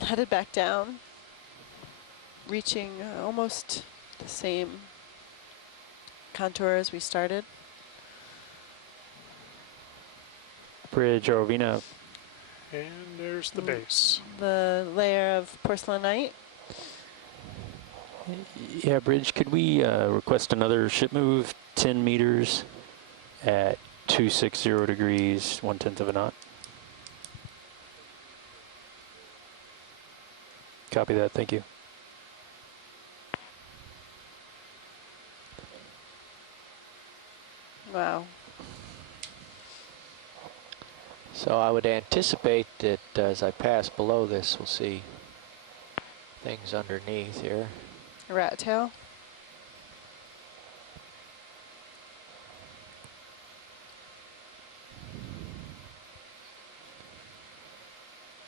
Headed back down, reaching almost the same contour as we started. Bridge, Rovina. And there's the base. The layer of porcelainite. Yeah, Bridge, could we request another ship move 10 meters at 260 degrees, 1/10 of a knot? Copy that, thank you. Wow. So I would anticipate that as I pass below this, we'll see things underneath here. Rat tail.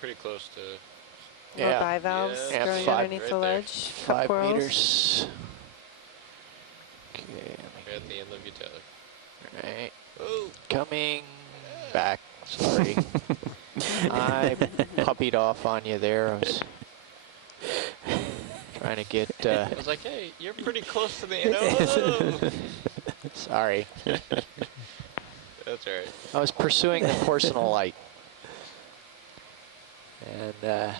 Pretty close to. More bivalves growing underneath the ledge. 5 meters. Okay. Right at the end of your tether. Right. Oh. Coming back. Sorry. I puppied off on you there. I was trying to get. I was like, hey, you're pretty close to the end. Oh! Sorry. That's all right. I was pursuing the porcelainite. And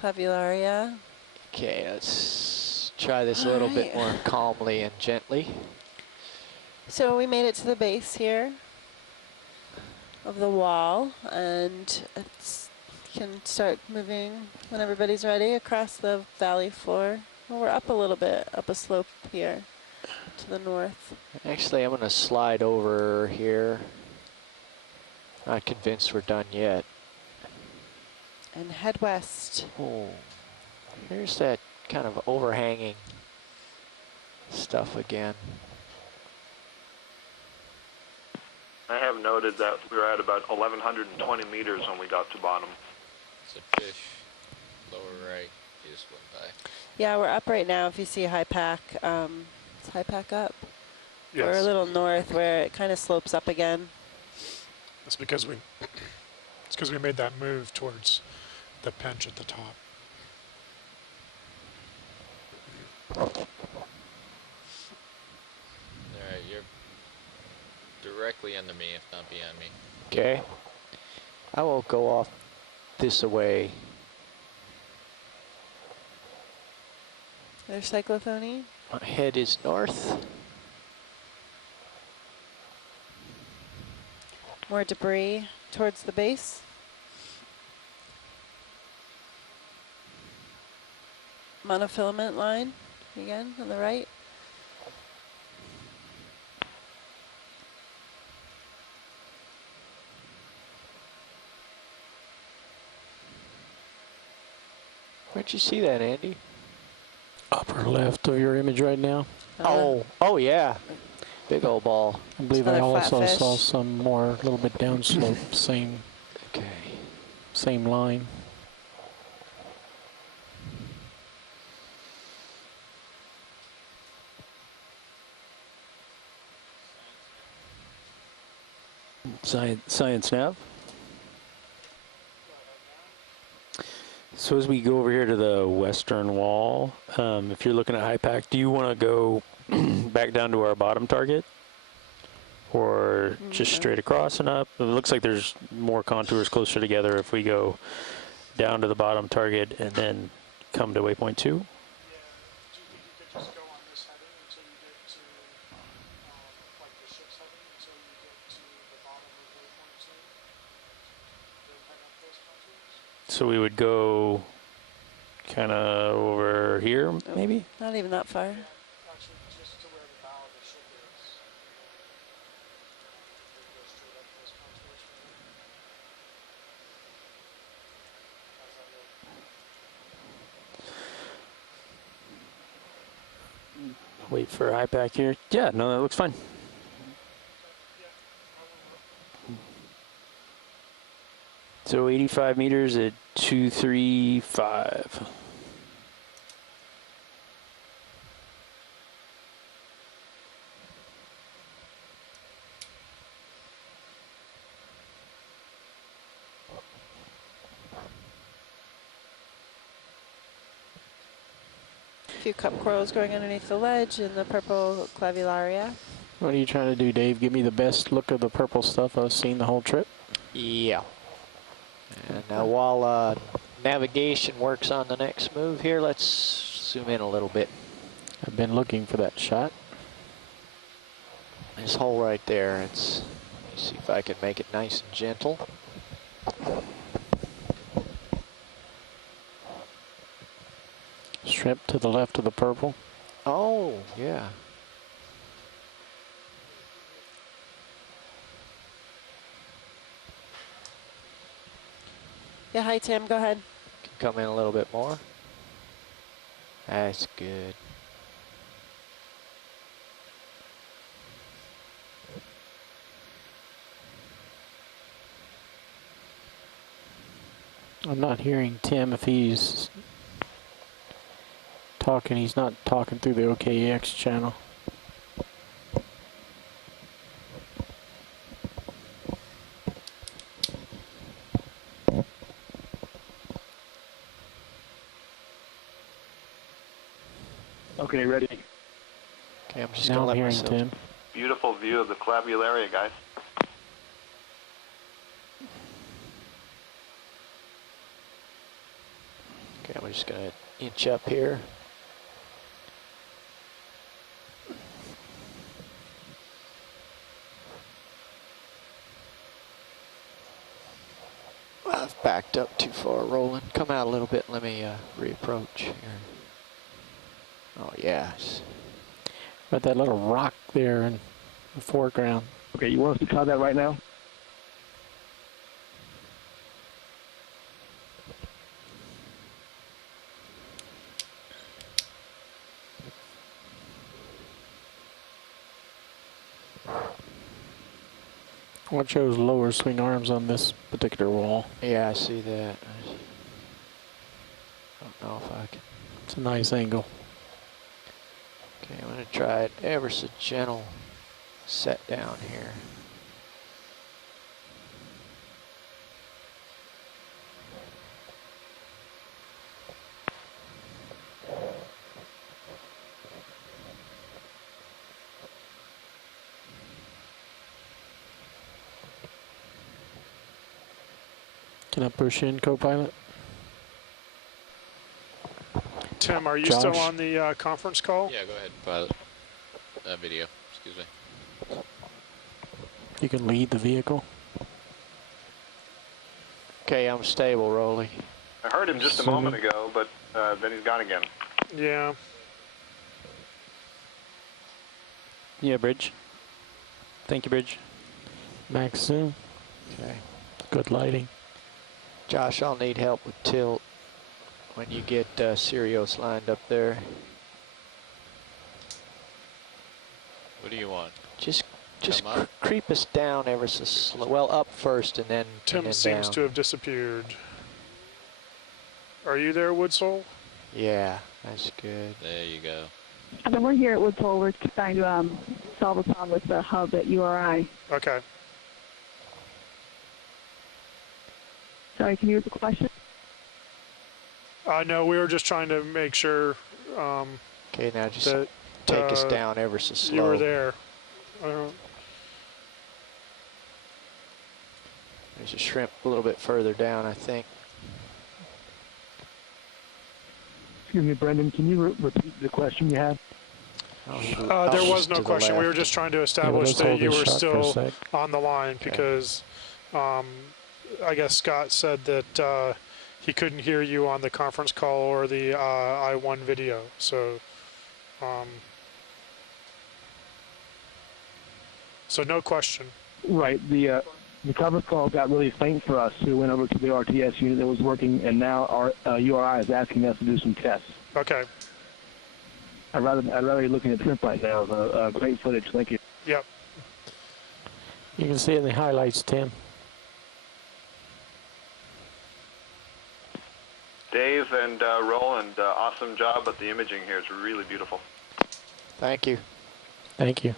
Clavularia. okay, let's try this a little bit more calmly and gently. So we made it to the base here of the wall, and can start moving when everybody's ready across the valley floor. Well, we're up a little bit, up a slope here to the north. Actually, I'm going to slide over here. Not convinced we're done yet. And head west. Oh, here's that kind of overhanging stuff again. I have noted that we were at about 1,120 meters when we got to bottom. It's a fish. Lower right just went by. Yeah, we're up right now. If you see high pack, is high pack up? Yes. We're a little north where it kind of slopes up again. That's because we made that move towards the pinch at the top. Alright, you're directly under me, if not behind me. Okay. I will go off this away. There's cyclophony. My head is north. More debris towards the base. Monofilament line again on the right. Where'd you see that, Andy? Upper left of your image right now. Oh yeah. Big old ball. I believe I also saw some more, a little bit downslope, Okay. Same line. Science nav. So as we go over here to the western wall, if you're looking at high pack, do you want to go back down to our bottom target? Or just straight across and up? It looks like there's more contours closer together if we go down to the bottom target and then come to waypoint 2. So we would go kind of over here, maybe? Not even that far. Wait for high pack here. Yeah, no, that looks fine. So 85 meters at 235. A few cup corals growing underneath the ledge in the purple clavularia. What are you trying to do, Dave? Give me the best look of the purple stuff I've seen the whole trip? Yeah. And now while navigation works on the next move here, let's zoom in a little bit. I've been looking for that shot. This hole right there, let me see if I can make it nice and gentle. Shrimp to the left of the purple. Oh, yeah. Yeah, hi Tim, go ahead. Can come in a little bit more. That's good. I'm not hearing Tim if he's talking. He's not talking through the OKEX channel. Okay, ready. Okay, I'm just now gonna let hearing myself. Tim. Beautiful view of the clavularia, guys. Okay, I'm just gonna inch up here. I've backed up too far, Roland. Come out a little bit. Let me reapproach here. Oh, yes. Got that little rock there in the foreground. Okay, you want us to cloud that right now? Watch those lower swing arms on this particular wall. Yeah, I see that. I don't know if I can. It's a nice angle. Okay, I'm going to try it ever so gentle set down here. Can I push in, co-pilot? Tim, are you Josh? still on the conference call? Yeah, go ahead, pilot. Video, excuse me. You can lead the vehicle. Okay, I'm stable, Rolly. I heard him just a moment ago, but then he's gone again. Yeah. Yeah, Bridge. Thank you, Bridge. Max zoom. Okay. Good lighting. Josh, I'll need help with tilt when you get Sirius lined up there. What do you want? Just creep us down ever so slow. Well, up first and then Tim seems down. to have disappeared. Are you there, Woodsole? Yeah, that's good. There you go. And then we're here at Woodhull. We're trying to solve a problem with the hub at URI. Okay. Sorry, can you repeat the question? No, we were just trying to make sure Okay, now just that take us down ever so slow. you were there. There's a shrimp a little bit further down, I think. Excuse me, Brendan, can you repeat the question you had? There was no question. We were just trying to establish that you were still on the line because I guess Scott said that he couldn't hear you on the conference call or the I-1 video. So, so no question. Right. The conference call got really faint for us. We went over to the RTS unit that was working, and now our URI is asking us to do some tests. Okay. I'd rather be looking at shrimp right now. Great footage. Thank you. Yep. You can see in the highlights, Tim. Dave and Roland, awesome job at the imaging here. It's really beautiful. Thank you. Thank you.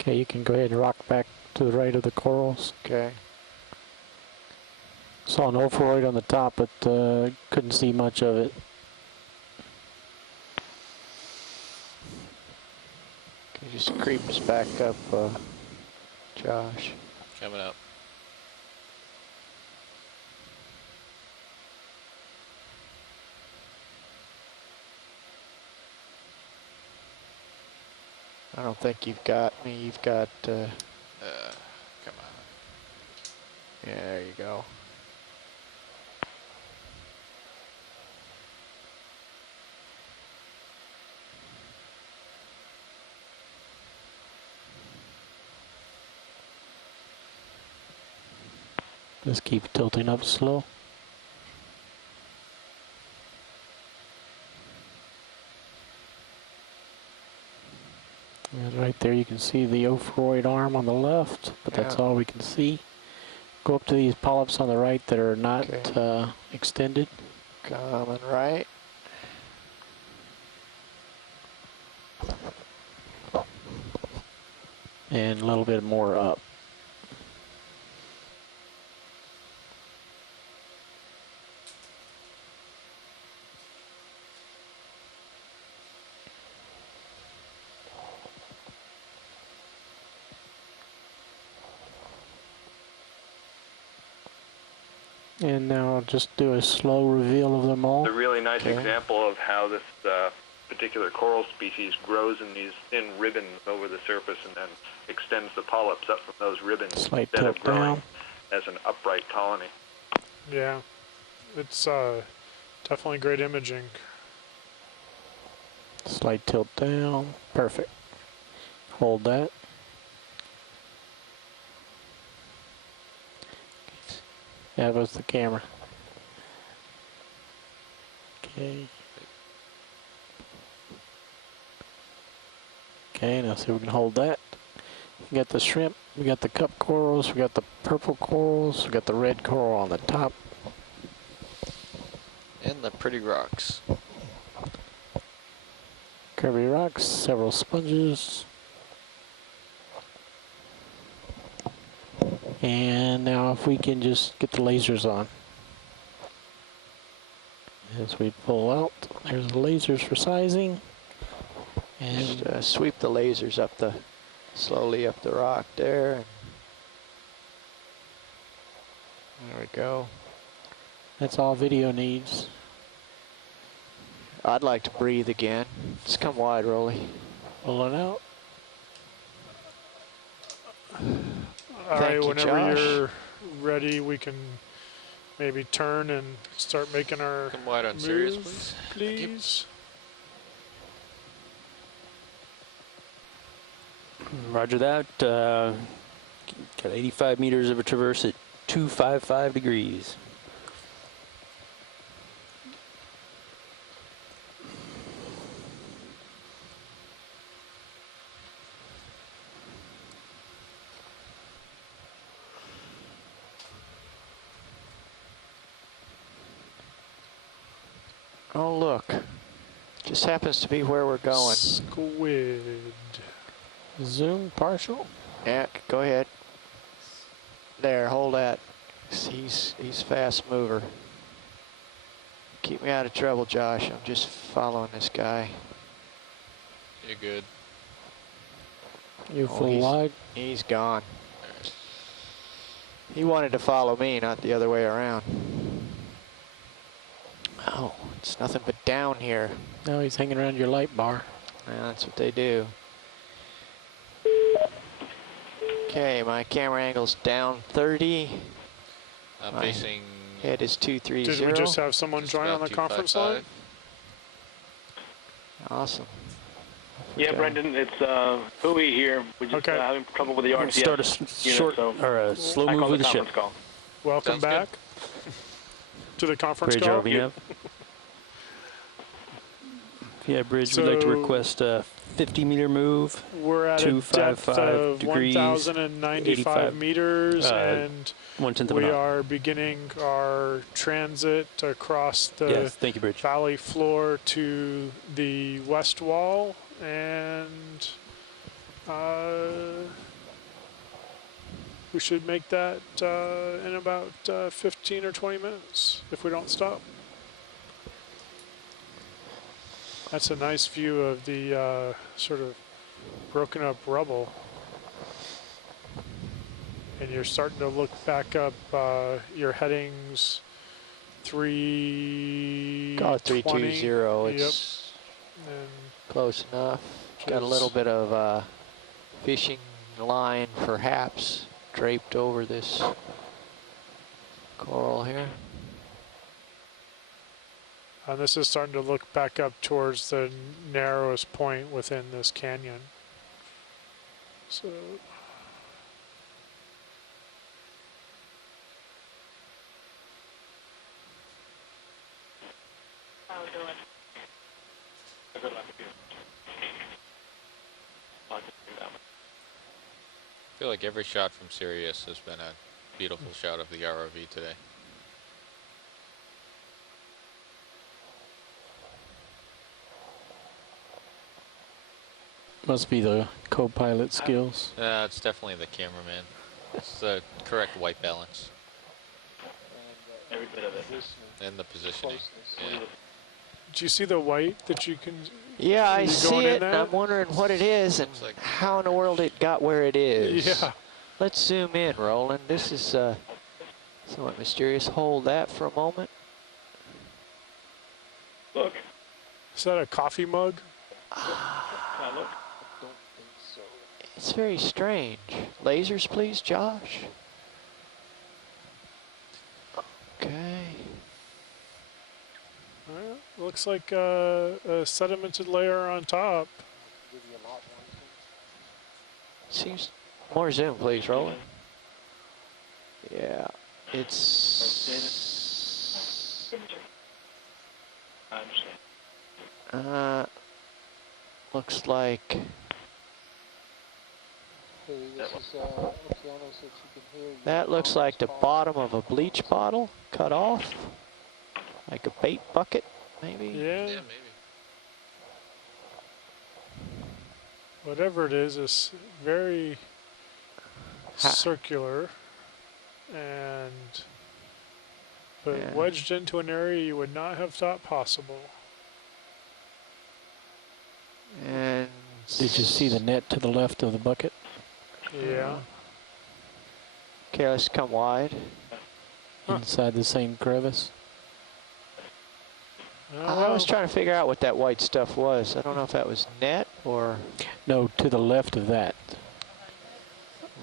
Okay, you can go ahead and rock back to the right of the corals. Okay. Saw an overroid on the top, but couldn't see much of it. Can you just creep us back up, Josh? Coming up. I don't think you've got me. You've got. Come on. Yeah, there you go. Just keep tilting up slow. And right there you can see the ophroid arm on the left, but that's all we can see. Go up to these polyps on the right that are not extended. Coming right. And a little bit more up. And now I'll just do a slow reveal of them all. It's a really nice example of how this particular coral species grows in these thin ribbons over the surface and then extends the polyps up from those ribbons Slight instead of tilt growing down. as an upright colony. Yeah. it's definitely great imaging. Slight tilt down. Perfect. Hold that. That was the camera. Okay. Okay, now see if we can hold that. We got the shrimp, we got the cup corals, we got the purple corals, we got the red coral on the top. And the pretty rocks. Curvy rocks, several sponges. And now if we can just get the lasers on. As we pull out, there's the lasers for sizing. And just sweep the lasers up slowly up the rock there. There we go. That's all video needs. I'd like to breathe again. Just come wide, Rolly. Pull it out. All right, you, whenever Josh. you're ready, we can maybe turn and start making our Come wide on move, Sirius, please. Roger that. Got 85 meters of a traverse at 255 degrees. Oh, look. Just happens to be where we're going. Squid. Zoom partial. Yeah, go ahead. There, hold that. He's fast mover. Keep me out of trouble, Josh. I'm just following this guy. You're good. You full wide. He's gone. He wanted to follow me, not the other way around. Oh, it's nothing but down here. Now he's hanging around your light bar. Yeah, that's what they do. Okay, my camera angle's down 30. I'm my facing. Head is 230. Did we just have someone join on the conference line? Awesome. Yeah, Brendan, it's Hui here. We're just having trouble with the RTS. Start a short or a slow move with the ship. Call. Welcome back to the conference Bridge call. RVF. Yeah, Bridge, we'd like to request a 50-meter move. We're at a depth of 1,095 meters, and we are beginning our transit across the valley floor to the west wall, and we should make that in about 15 or 20 minutes if we don't stop. That's a nice view of the sort of broken up rubble. And you're starting to look back up your headings 320. 320. It's close enough. Got a little bit of fishing line perhaps draped over this coral here. And this is starting to look back up towards the narrowest point within this canyon. So I feel like every shot from Sirius has been a beautiful shot of the ROV today. Must be the co-pilot skills. It's definitely the cameraman. It's the correct white balance. Every bit of it. And the positioning. Yeah. do you see the white that you can? Yeah, I see it, and I'm wondering what it is and how in the world it got where it is. Yeah. Let's zoom in, Roland. This is somewhat mysterious. Hold that for a moment. Look. Is that a coffee mug? Look. It's very strange. Lasers, please, Josh. Okay. looks like a sedimented layer on top. Seems more zoom, please, Roland. Yeah, it's looks like that looks like the bottom of a bleach bottle cut off, like a bait bucket, maybe. Yeah. maybe. Whatever it is very circular, but wedged into an area you would not have thought possible. And did you see the net to the left of the bucket? Yeah. Okay, let's come wide. Inside the same crevice? I was trying to figure out what that white stuff was. I don't know if that was net or... No, to the left of that.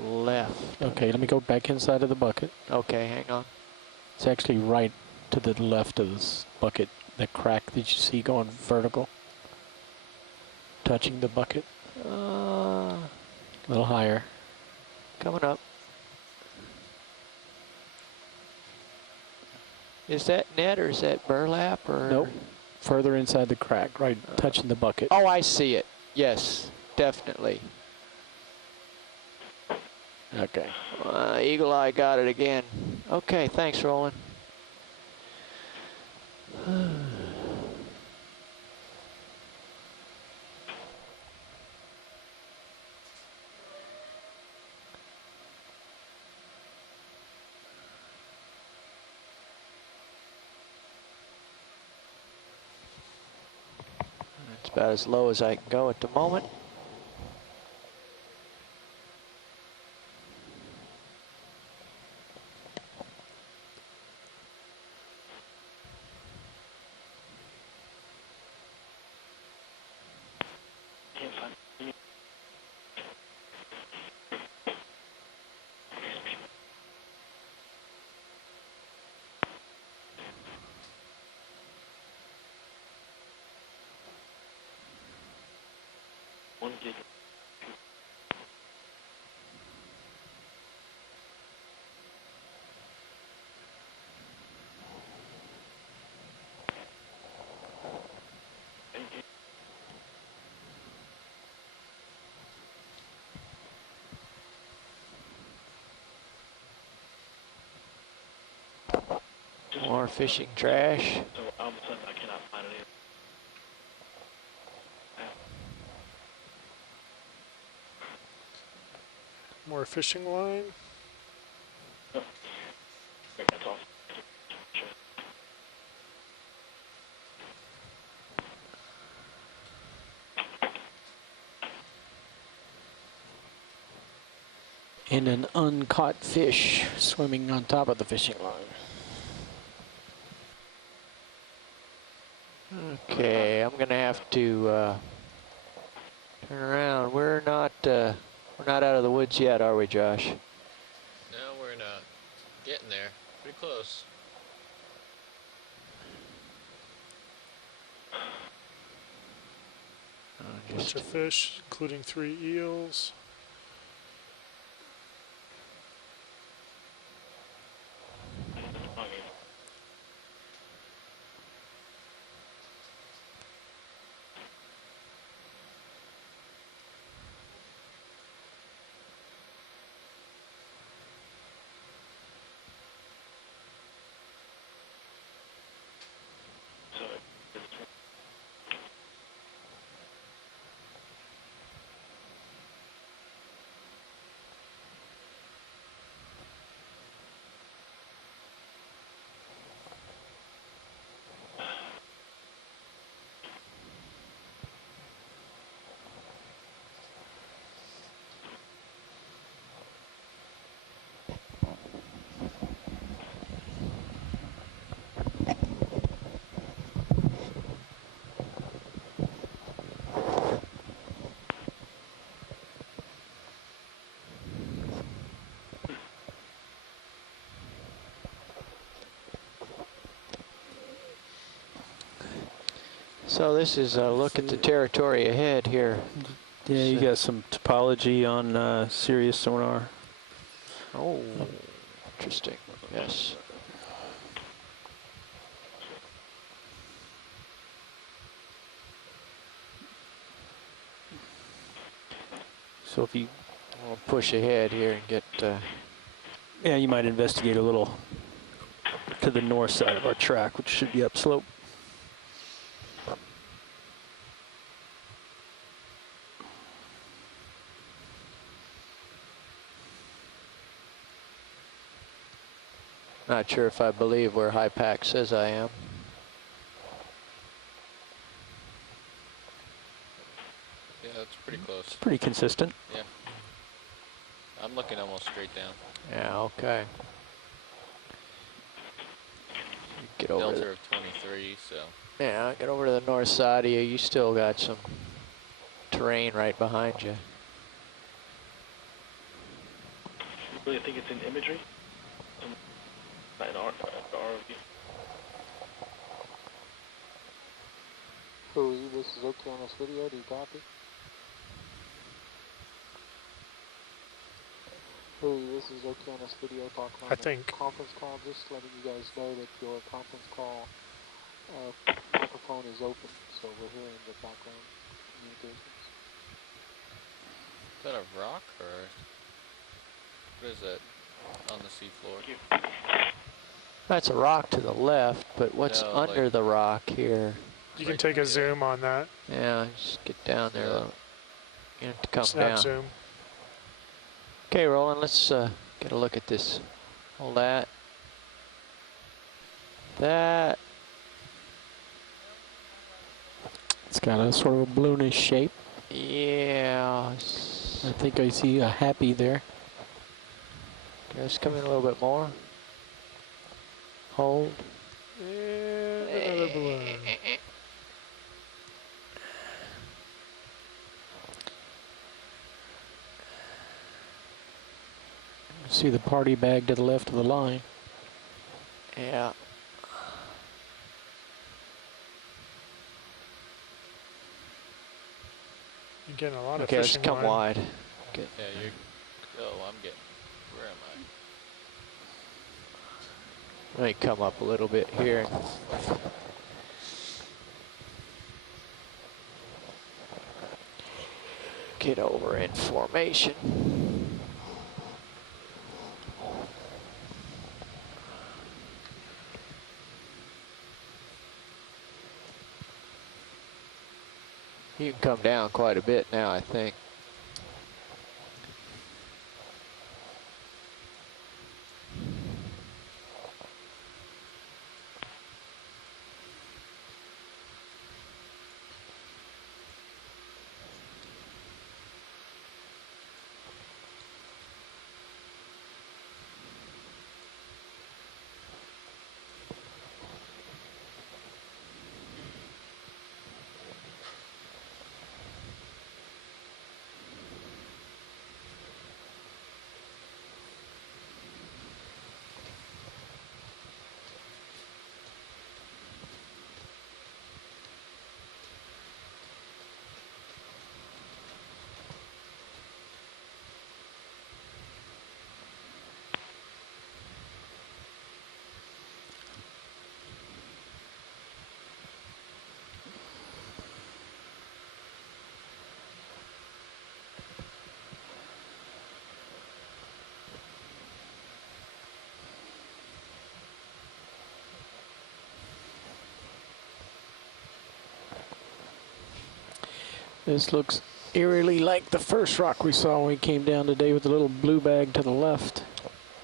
Left. Okay, let me go back inside of the bucket. Okay, hang on. It's actually right to the left of this bucket. That crack that you see going vertical. Touching the bucket. A little higher. Coming up. Is that net or is that burlap or? Nope. Further inside the crack, right touching the bucket. Oh, I see it. Yes, definitely. Okay. Eagle Eye got it again. Okay, thanks, Roland. It's about as low as I can go at the moment. More fishing trash. So all of a sudden I cannot find it. More fishing line. No. That's all. And an uncaught fish swimming on top of the fishing line. Okay, I'm gonna have to turn around. We're not out of the woods yet, are we, Josh? No, we're not. Getting there. Pretty close. Bunch of fish, including 3 eels. So this is a look at the territory ahead here. Yeah, you got some topology on Sirius sonar. Oh, interesting. Yes. So if you We'll push ahead here and get. Yeah, you might investigate a little to the north side of our track, which should be upslope. Not sure if I believe where high pack says I am. Yeah, that's pretty close. It's pretty consistent. Yeah. I'm looking almost straight down. Yeah, okay. Get over Delta there. of 23, so. Yeah, get over to the north side of you. You still got some terrain right behind you. You really think it's in imagery? Not in ROV. Hui, this is Okeanos video. Do you copy? Hui, this is Okeanos video talking on the conference call. Just letting you guys know that your conference call microphone is open, so we're hearing the background communications. Is that a rock or what is that on the seafloor? That's a rock to the left, but what's under like the rock here? You can take a zoom on that. Yeah, just get down there a little. You have to come Snap down. zoom. Okay, Roland, let's get a look at this. All that. That. It's got a sort of a balloonish shape. Yeah. I think I see a happy there. Okay, let's come in a little bit more. Hold. And another balloon. See the party bag to the left of the line. Yeah. You're getting a lot of Okay, let's fishing come line. wide. Get. Yeah, you're. Oh, I'm getting. Where am I? Let me come up a little bit here. Get over in formation. You can come down quite a bit now, I think. This looks eerily like the first rock we saw when we came down today with the little blue bag to the left.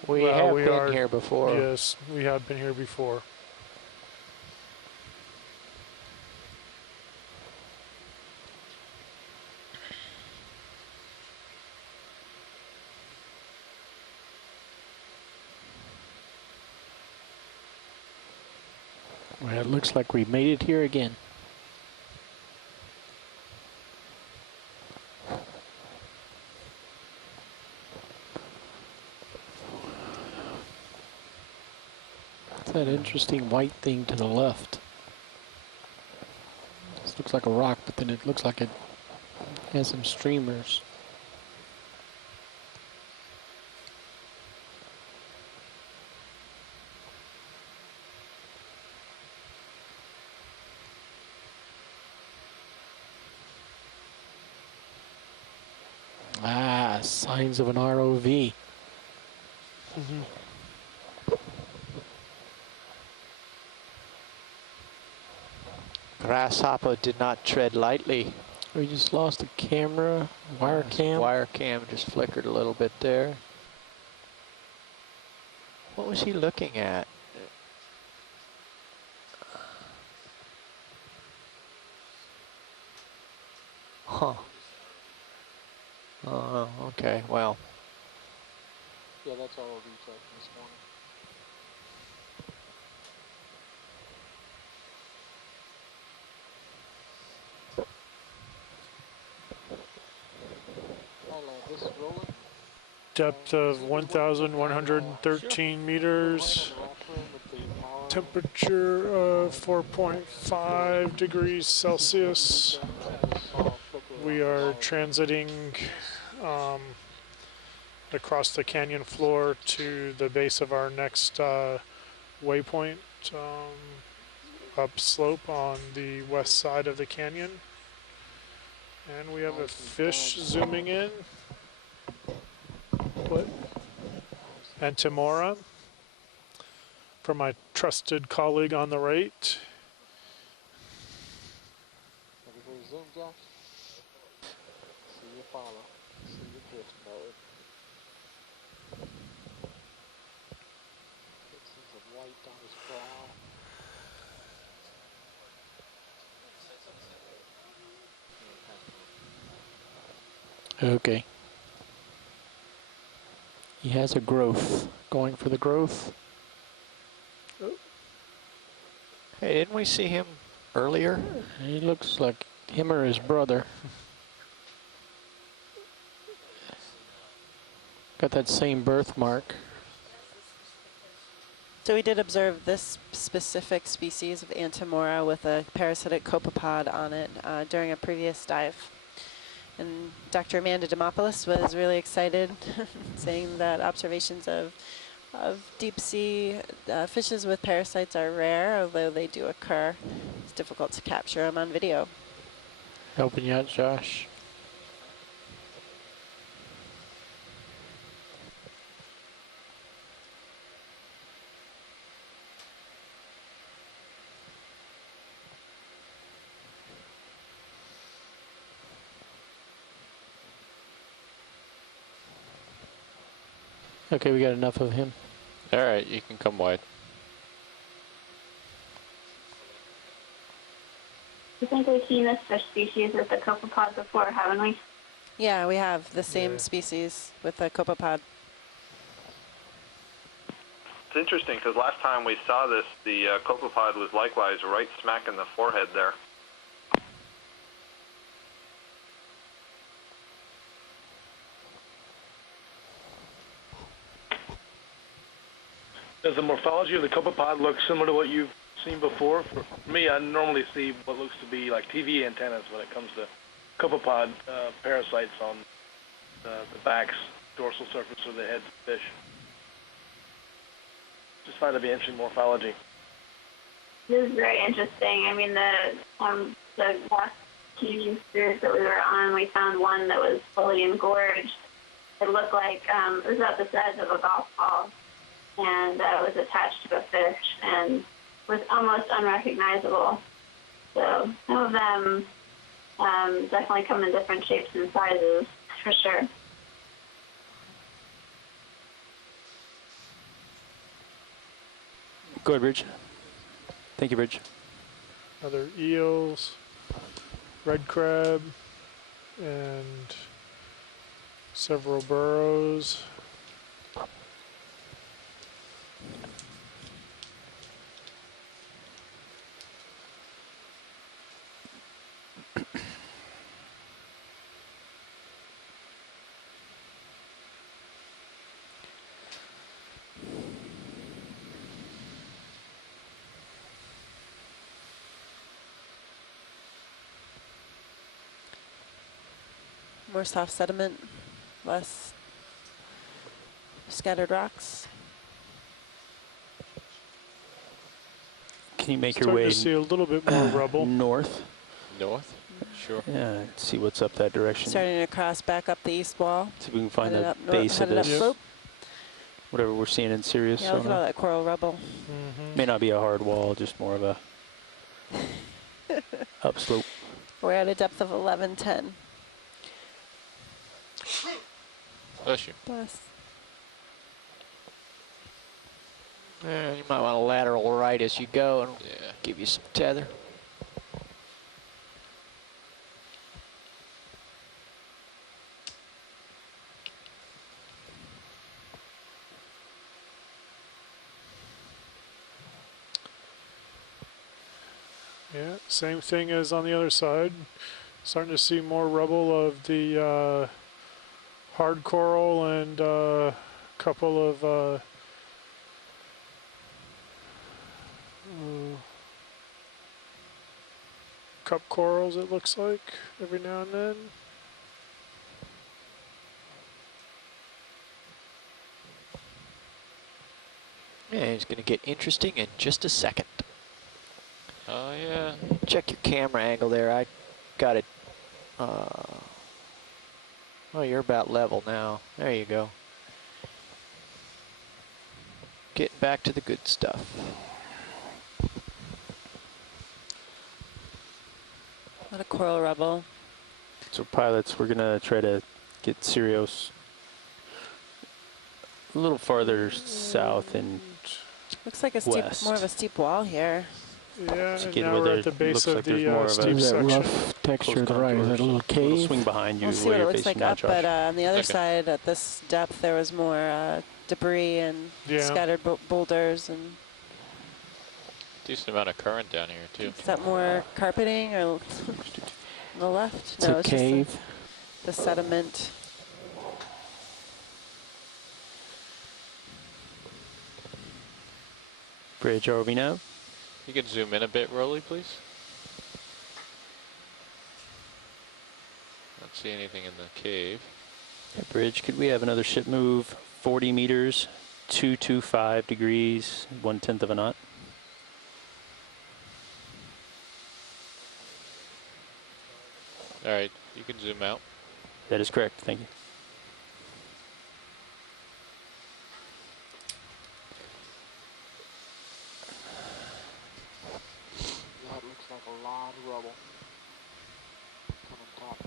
We have been here before. Yes, we have been here before. Well, it looks like we made it here again. That interesting white thing to the left. This looks like a rock, but then it looks like it has some streamers. Ah, signs of an ROV. Grasshopper did not tread lightly. We just lost a camera, wire cam. Wire cam just flickered a little bit there. What was he looking at? Huh. Oh, okay, well. Yeah, that's all we checked this morning. This rolling? Depth of 1,113 meters. Temperature of 4.5 degrees Celsius. We are transiting across the canyon floor to the base of our next waypoint upslope on the west side of the canyon. And we have a fish zooming in. What? Antemora, from my trusted colleague on the right. Ready for your zoom, Josh? See you follow. See you drift mode. Pixels of white on his brow. Okay. He has a growth. Going for the growth. Hey, didn't we see him earlier? He looks like him or his brother. Got that same birthmark. So we did observe this specific species of Antemora with a parasitic copepod on it during a previous dive. And Dr. Amanda Demopoulos was really excited, saying that observations of deep sea fishes with parasites are rare, although they do occur. It's difficult to capture them on video. Helping you out, Josh. Okay, we got enough of him. All right, you can come wide. I think we've seen this fish species with the copepod before, haven't we? Yeah, we have the same species with the copepod. It's interesting because last time we saw this, the copepod was likewise right smack in the forehead there. Does the morphology of the copepod look similar to what you've seen before? For me, I normally see what looks to be like TV antennas when it comes to copepod parasites on the back's dorsal surface or the heads of fish. Just find it to be interesting morphology. This is very interesting. I mean, the last TV series that we were on, we found one that was fully engorged. It looked like it was about the size of a golf ball, and was attached to a fish and was almost unrecognizable. So some of them definitely come in different shapes and sizes, for sure. Go ahead, Bridge. Thank you, Bridge. Other eels, red crab, and several burrows. More soft sediment, less scattered rocks. Can you make your Starting way to see a little bit more rubble. north? North? Sure. Yeah, see what's up that direction. Starting to cross back up the east wall. See if we can find Headed the up base of headed this. up slope. Whatever we're seeing in Sirius. Yeah, look at all that coral rubble. May not be a hard wall, just more of a upslope. We're at a depth of 1110. Bless you. Bless. You might want to lateral right as you go and give you some tether. Yeah, same thing as on the other side. Starting to see more rubble of the hard coral and a couple of cup corals, it looks like, every now and then. Yeah, it's going to get interesting in just a second. Oh, yeah. Check your camera angle there. I got it. Oh, you're about level now. There you go. Getting back to the good stuff. A lot of coral rubble. So pilots, we're gonna try to get Sirius a little farther south and looks like a steep, more of a steep wall here. Yeah, to and get now where we're there at the base looks of like there's the more of steep a section. rough texture to the right. Is that a little cave? Swing behind you. We'll see where what it you're looks like facing now, up, Josh. but on the other side, at this depth, there was more debris and scattered boulders. And decent amount of current down here, too. is that more carpeting or on the left? It's a cave. Just the sediment. Bridge, are we now? You could zoom in a bit, Rolly, please. Don't see anything in the cave. Yeah, Bridge, could we have another ship move 40 meters, 225 degrees, 1/10 of a knot? All right, you can zoom out. That is correct, thank you. That looks like a lot of rubble coming top.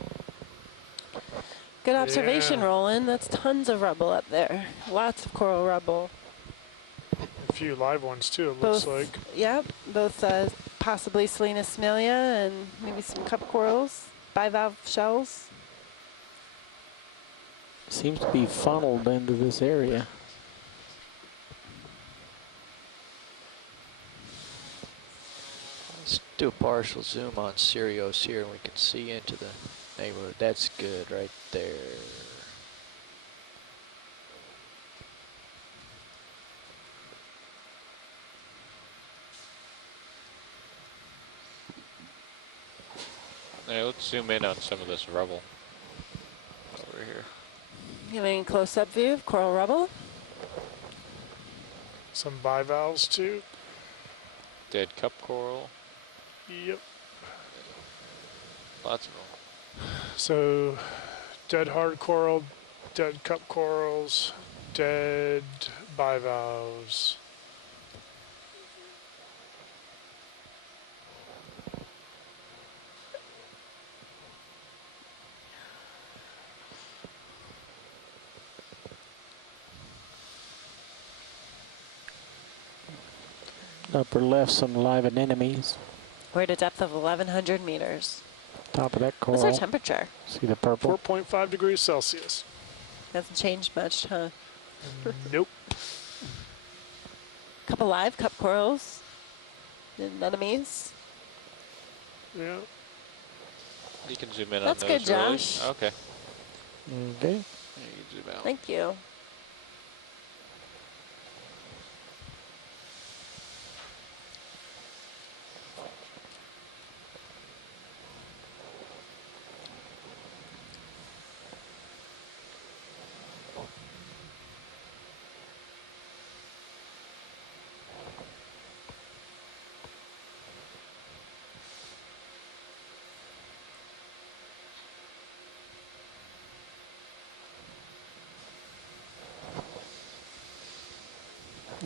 Good observation, Roland. That's tons of rubble up there. Lots of coral rubble. A few live ones too, it looks like. Yep, both possibly Selena smilia and maybe some cup corals, bivalve shells. Seems to be funneled into this area. Let's do a partial zoom on Sirius here and we can see into the neighborhood. That's good right there. All right, let's zoom in on some of this rubble over here. Getting a close-up view of coral rubble. Some bivalves too. Dead cup coral. Yep. Lots of them. So, dead hard coral, dead cup corals, dead bivalves. Upper left, some live anemones. We're at a depth of 1,100 meters. Top of that coral. What's our temperature? See the purple? 4.5 degrees Celsius. Hasn't changed much, huh? Nope. Couple live cup corals. Anemones. Yeah. You can zoom in That's on those. good, Josh. Rolly. Okay. Okay. Yeah, you can zoom out. Thank you.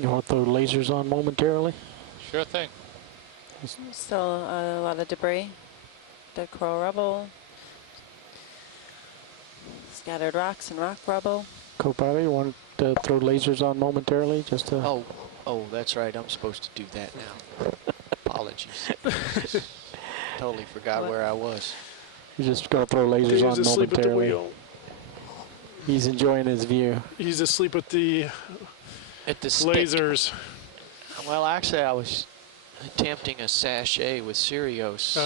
You want to throw lasers on momentarily? Sure thing. Still a lot of debris. Dead coral rubble. Scattered rocks and rock rubble. Co-pilot, you want to throw lasers on momentarily? Just to Oh, that's right. I'm supposed to do that now. Apologies. Totally forgot where I was. You're just going to throw lasers Dave's on asleep at the momentarily. wheel. He's enjoying his view. He's asleep at the lasers. Well, actually, I was attempting a sachet with Sirius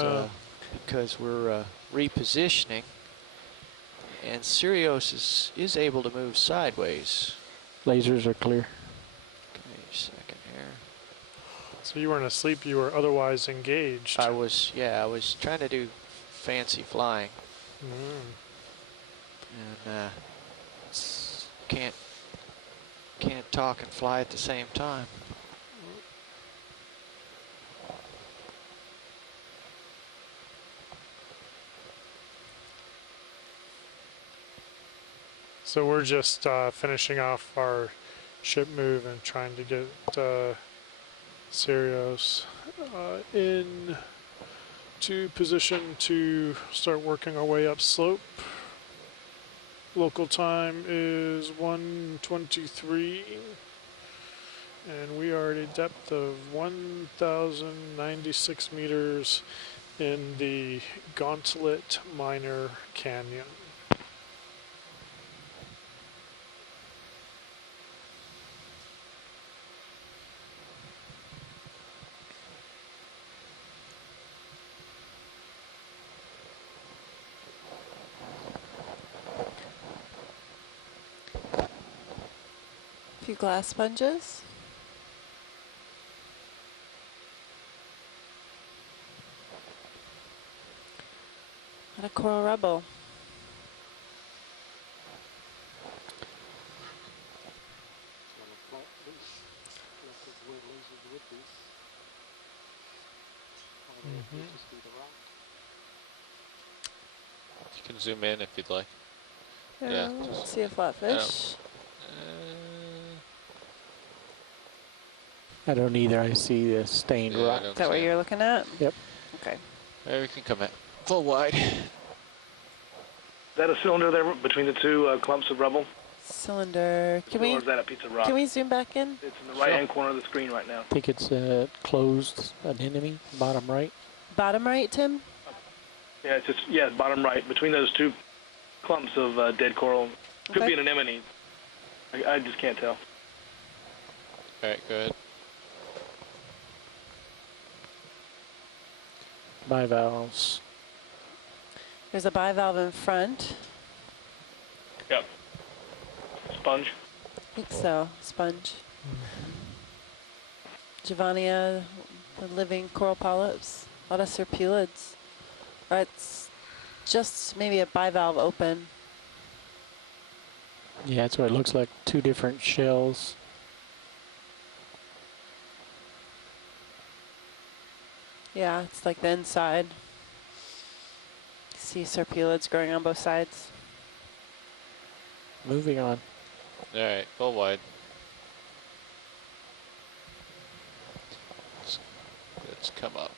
because we're repositioning, and Sirius is able to move sideways. Lasers are clear. Okay, second here. So you weren't asleep, you were otherwise engaged. I was trying to do fancy flying. And can't talk and fly at the same time. So we're just finishing off our ship move and trying to get Sirius in to position to start working our way up slope. Local time is 1:23, and we are at a depth of 1,096 meters in the Gauntlet Minor Canyon. A few glass sponges. And a coral rubble. You can zoom in if you'd like. Yeah, let's see a flatfish. I don't either. I see a stained rock. Is that what you're looking at? Yep. Okay. Maybe we can come at full wide. Is that a cylinder there between the two clumps of rubble? Cylinder. Or is that a piece of rock? Can we zoom back in? It's in the right-hand corner of the screen right now. I think it's closed anemone, bottom right. Bottom right, Tim? Yeah, it's just bottom right between those two clumps of dead coral. Could be an anemone. I just can't tell. All right, go ahead. Bivalves. There's a bivalve in front. Yep. Sponge? I think so. Sponge. Giovannia, the living coral polyps. A lot of serpulids. It's just maybe a bivalve open. Yeah, that's what it looks like. Two different shells. Yeah, it's like the inside. See serpulids growing on both sides. Moving on. All right, full wide. Let's come up.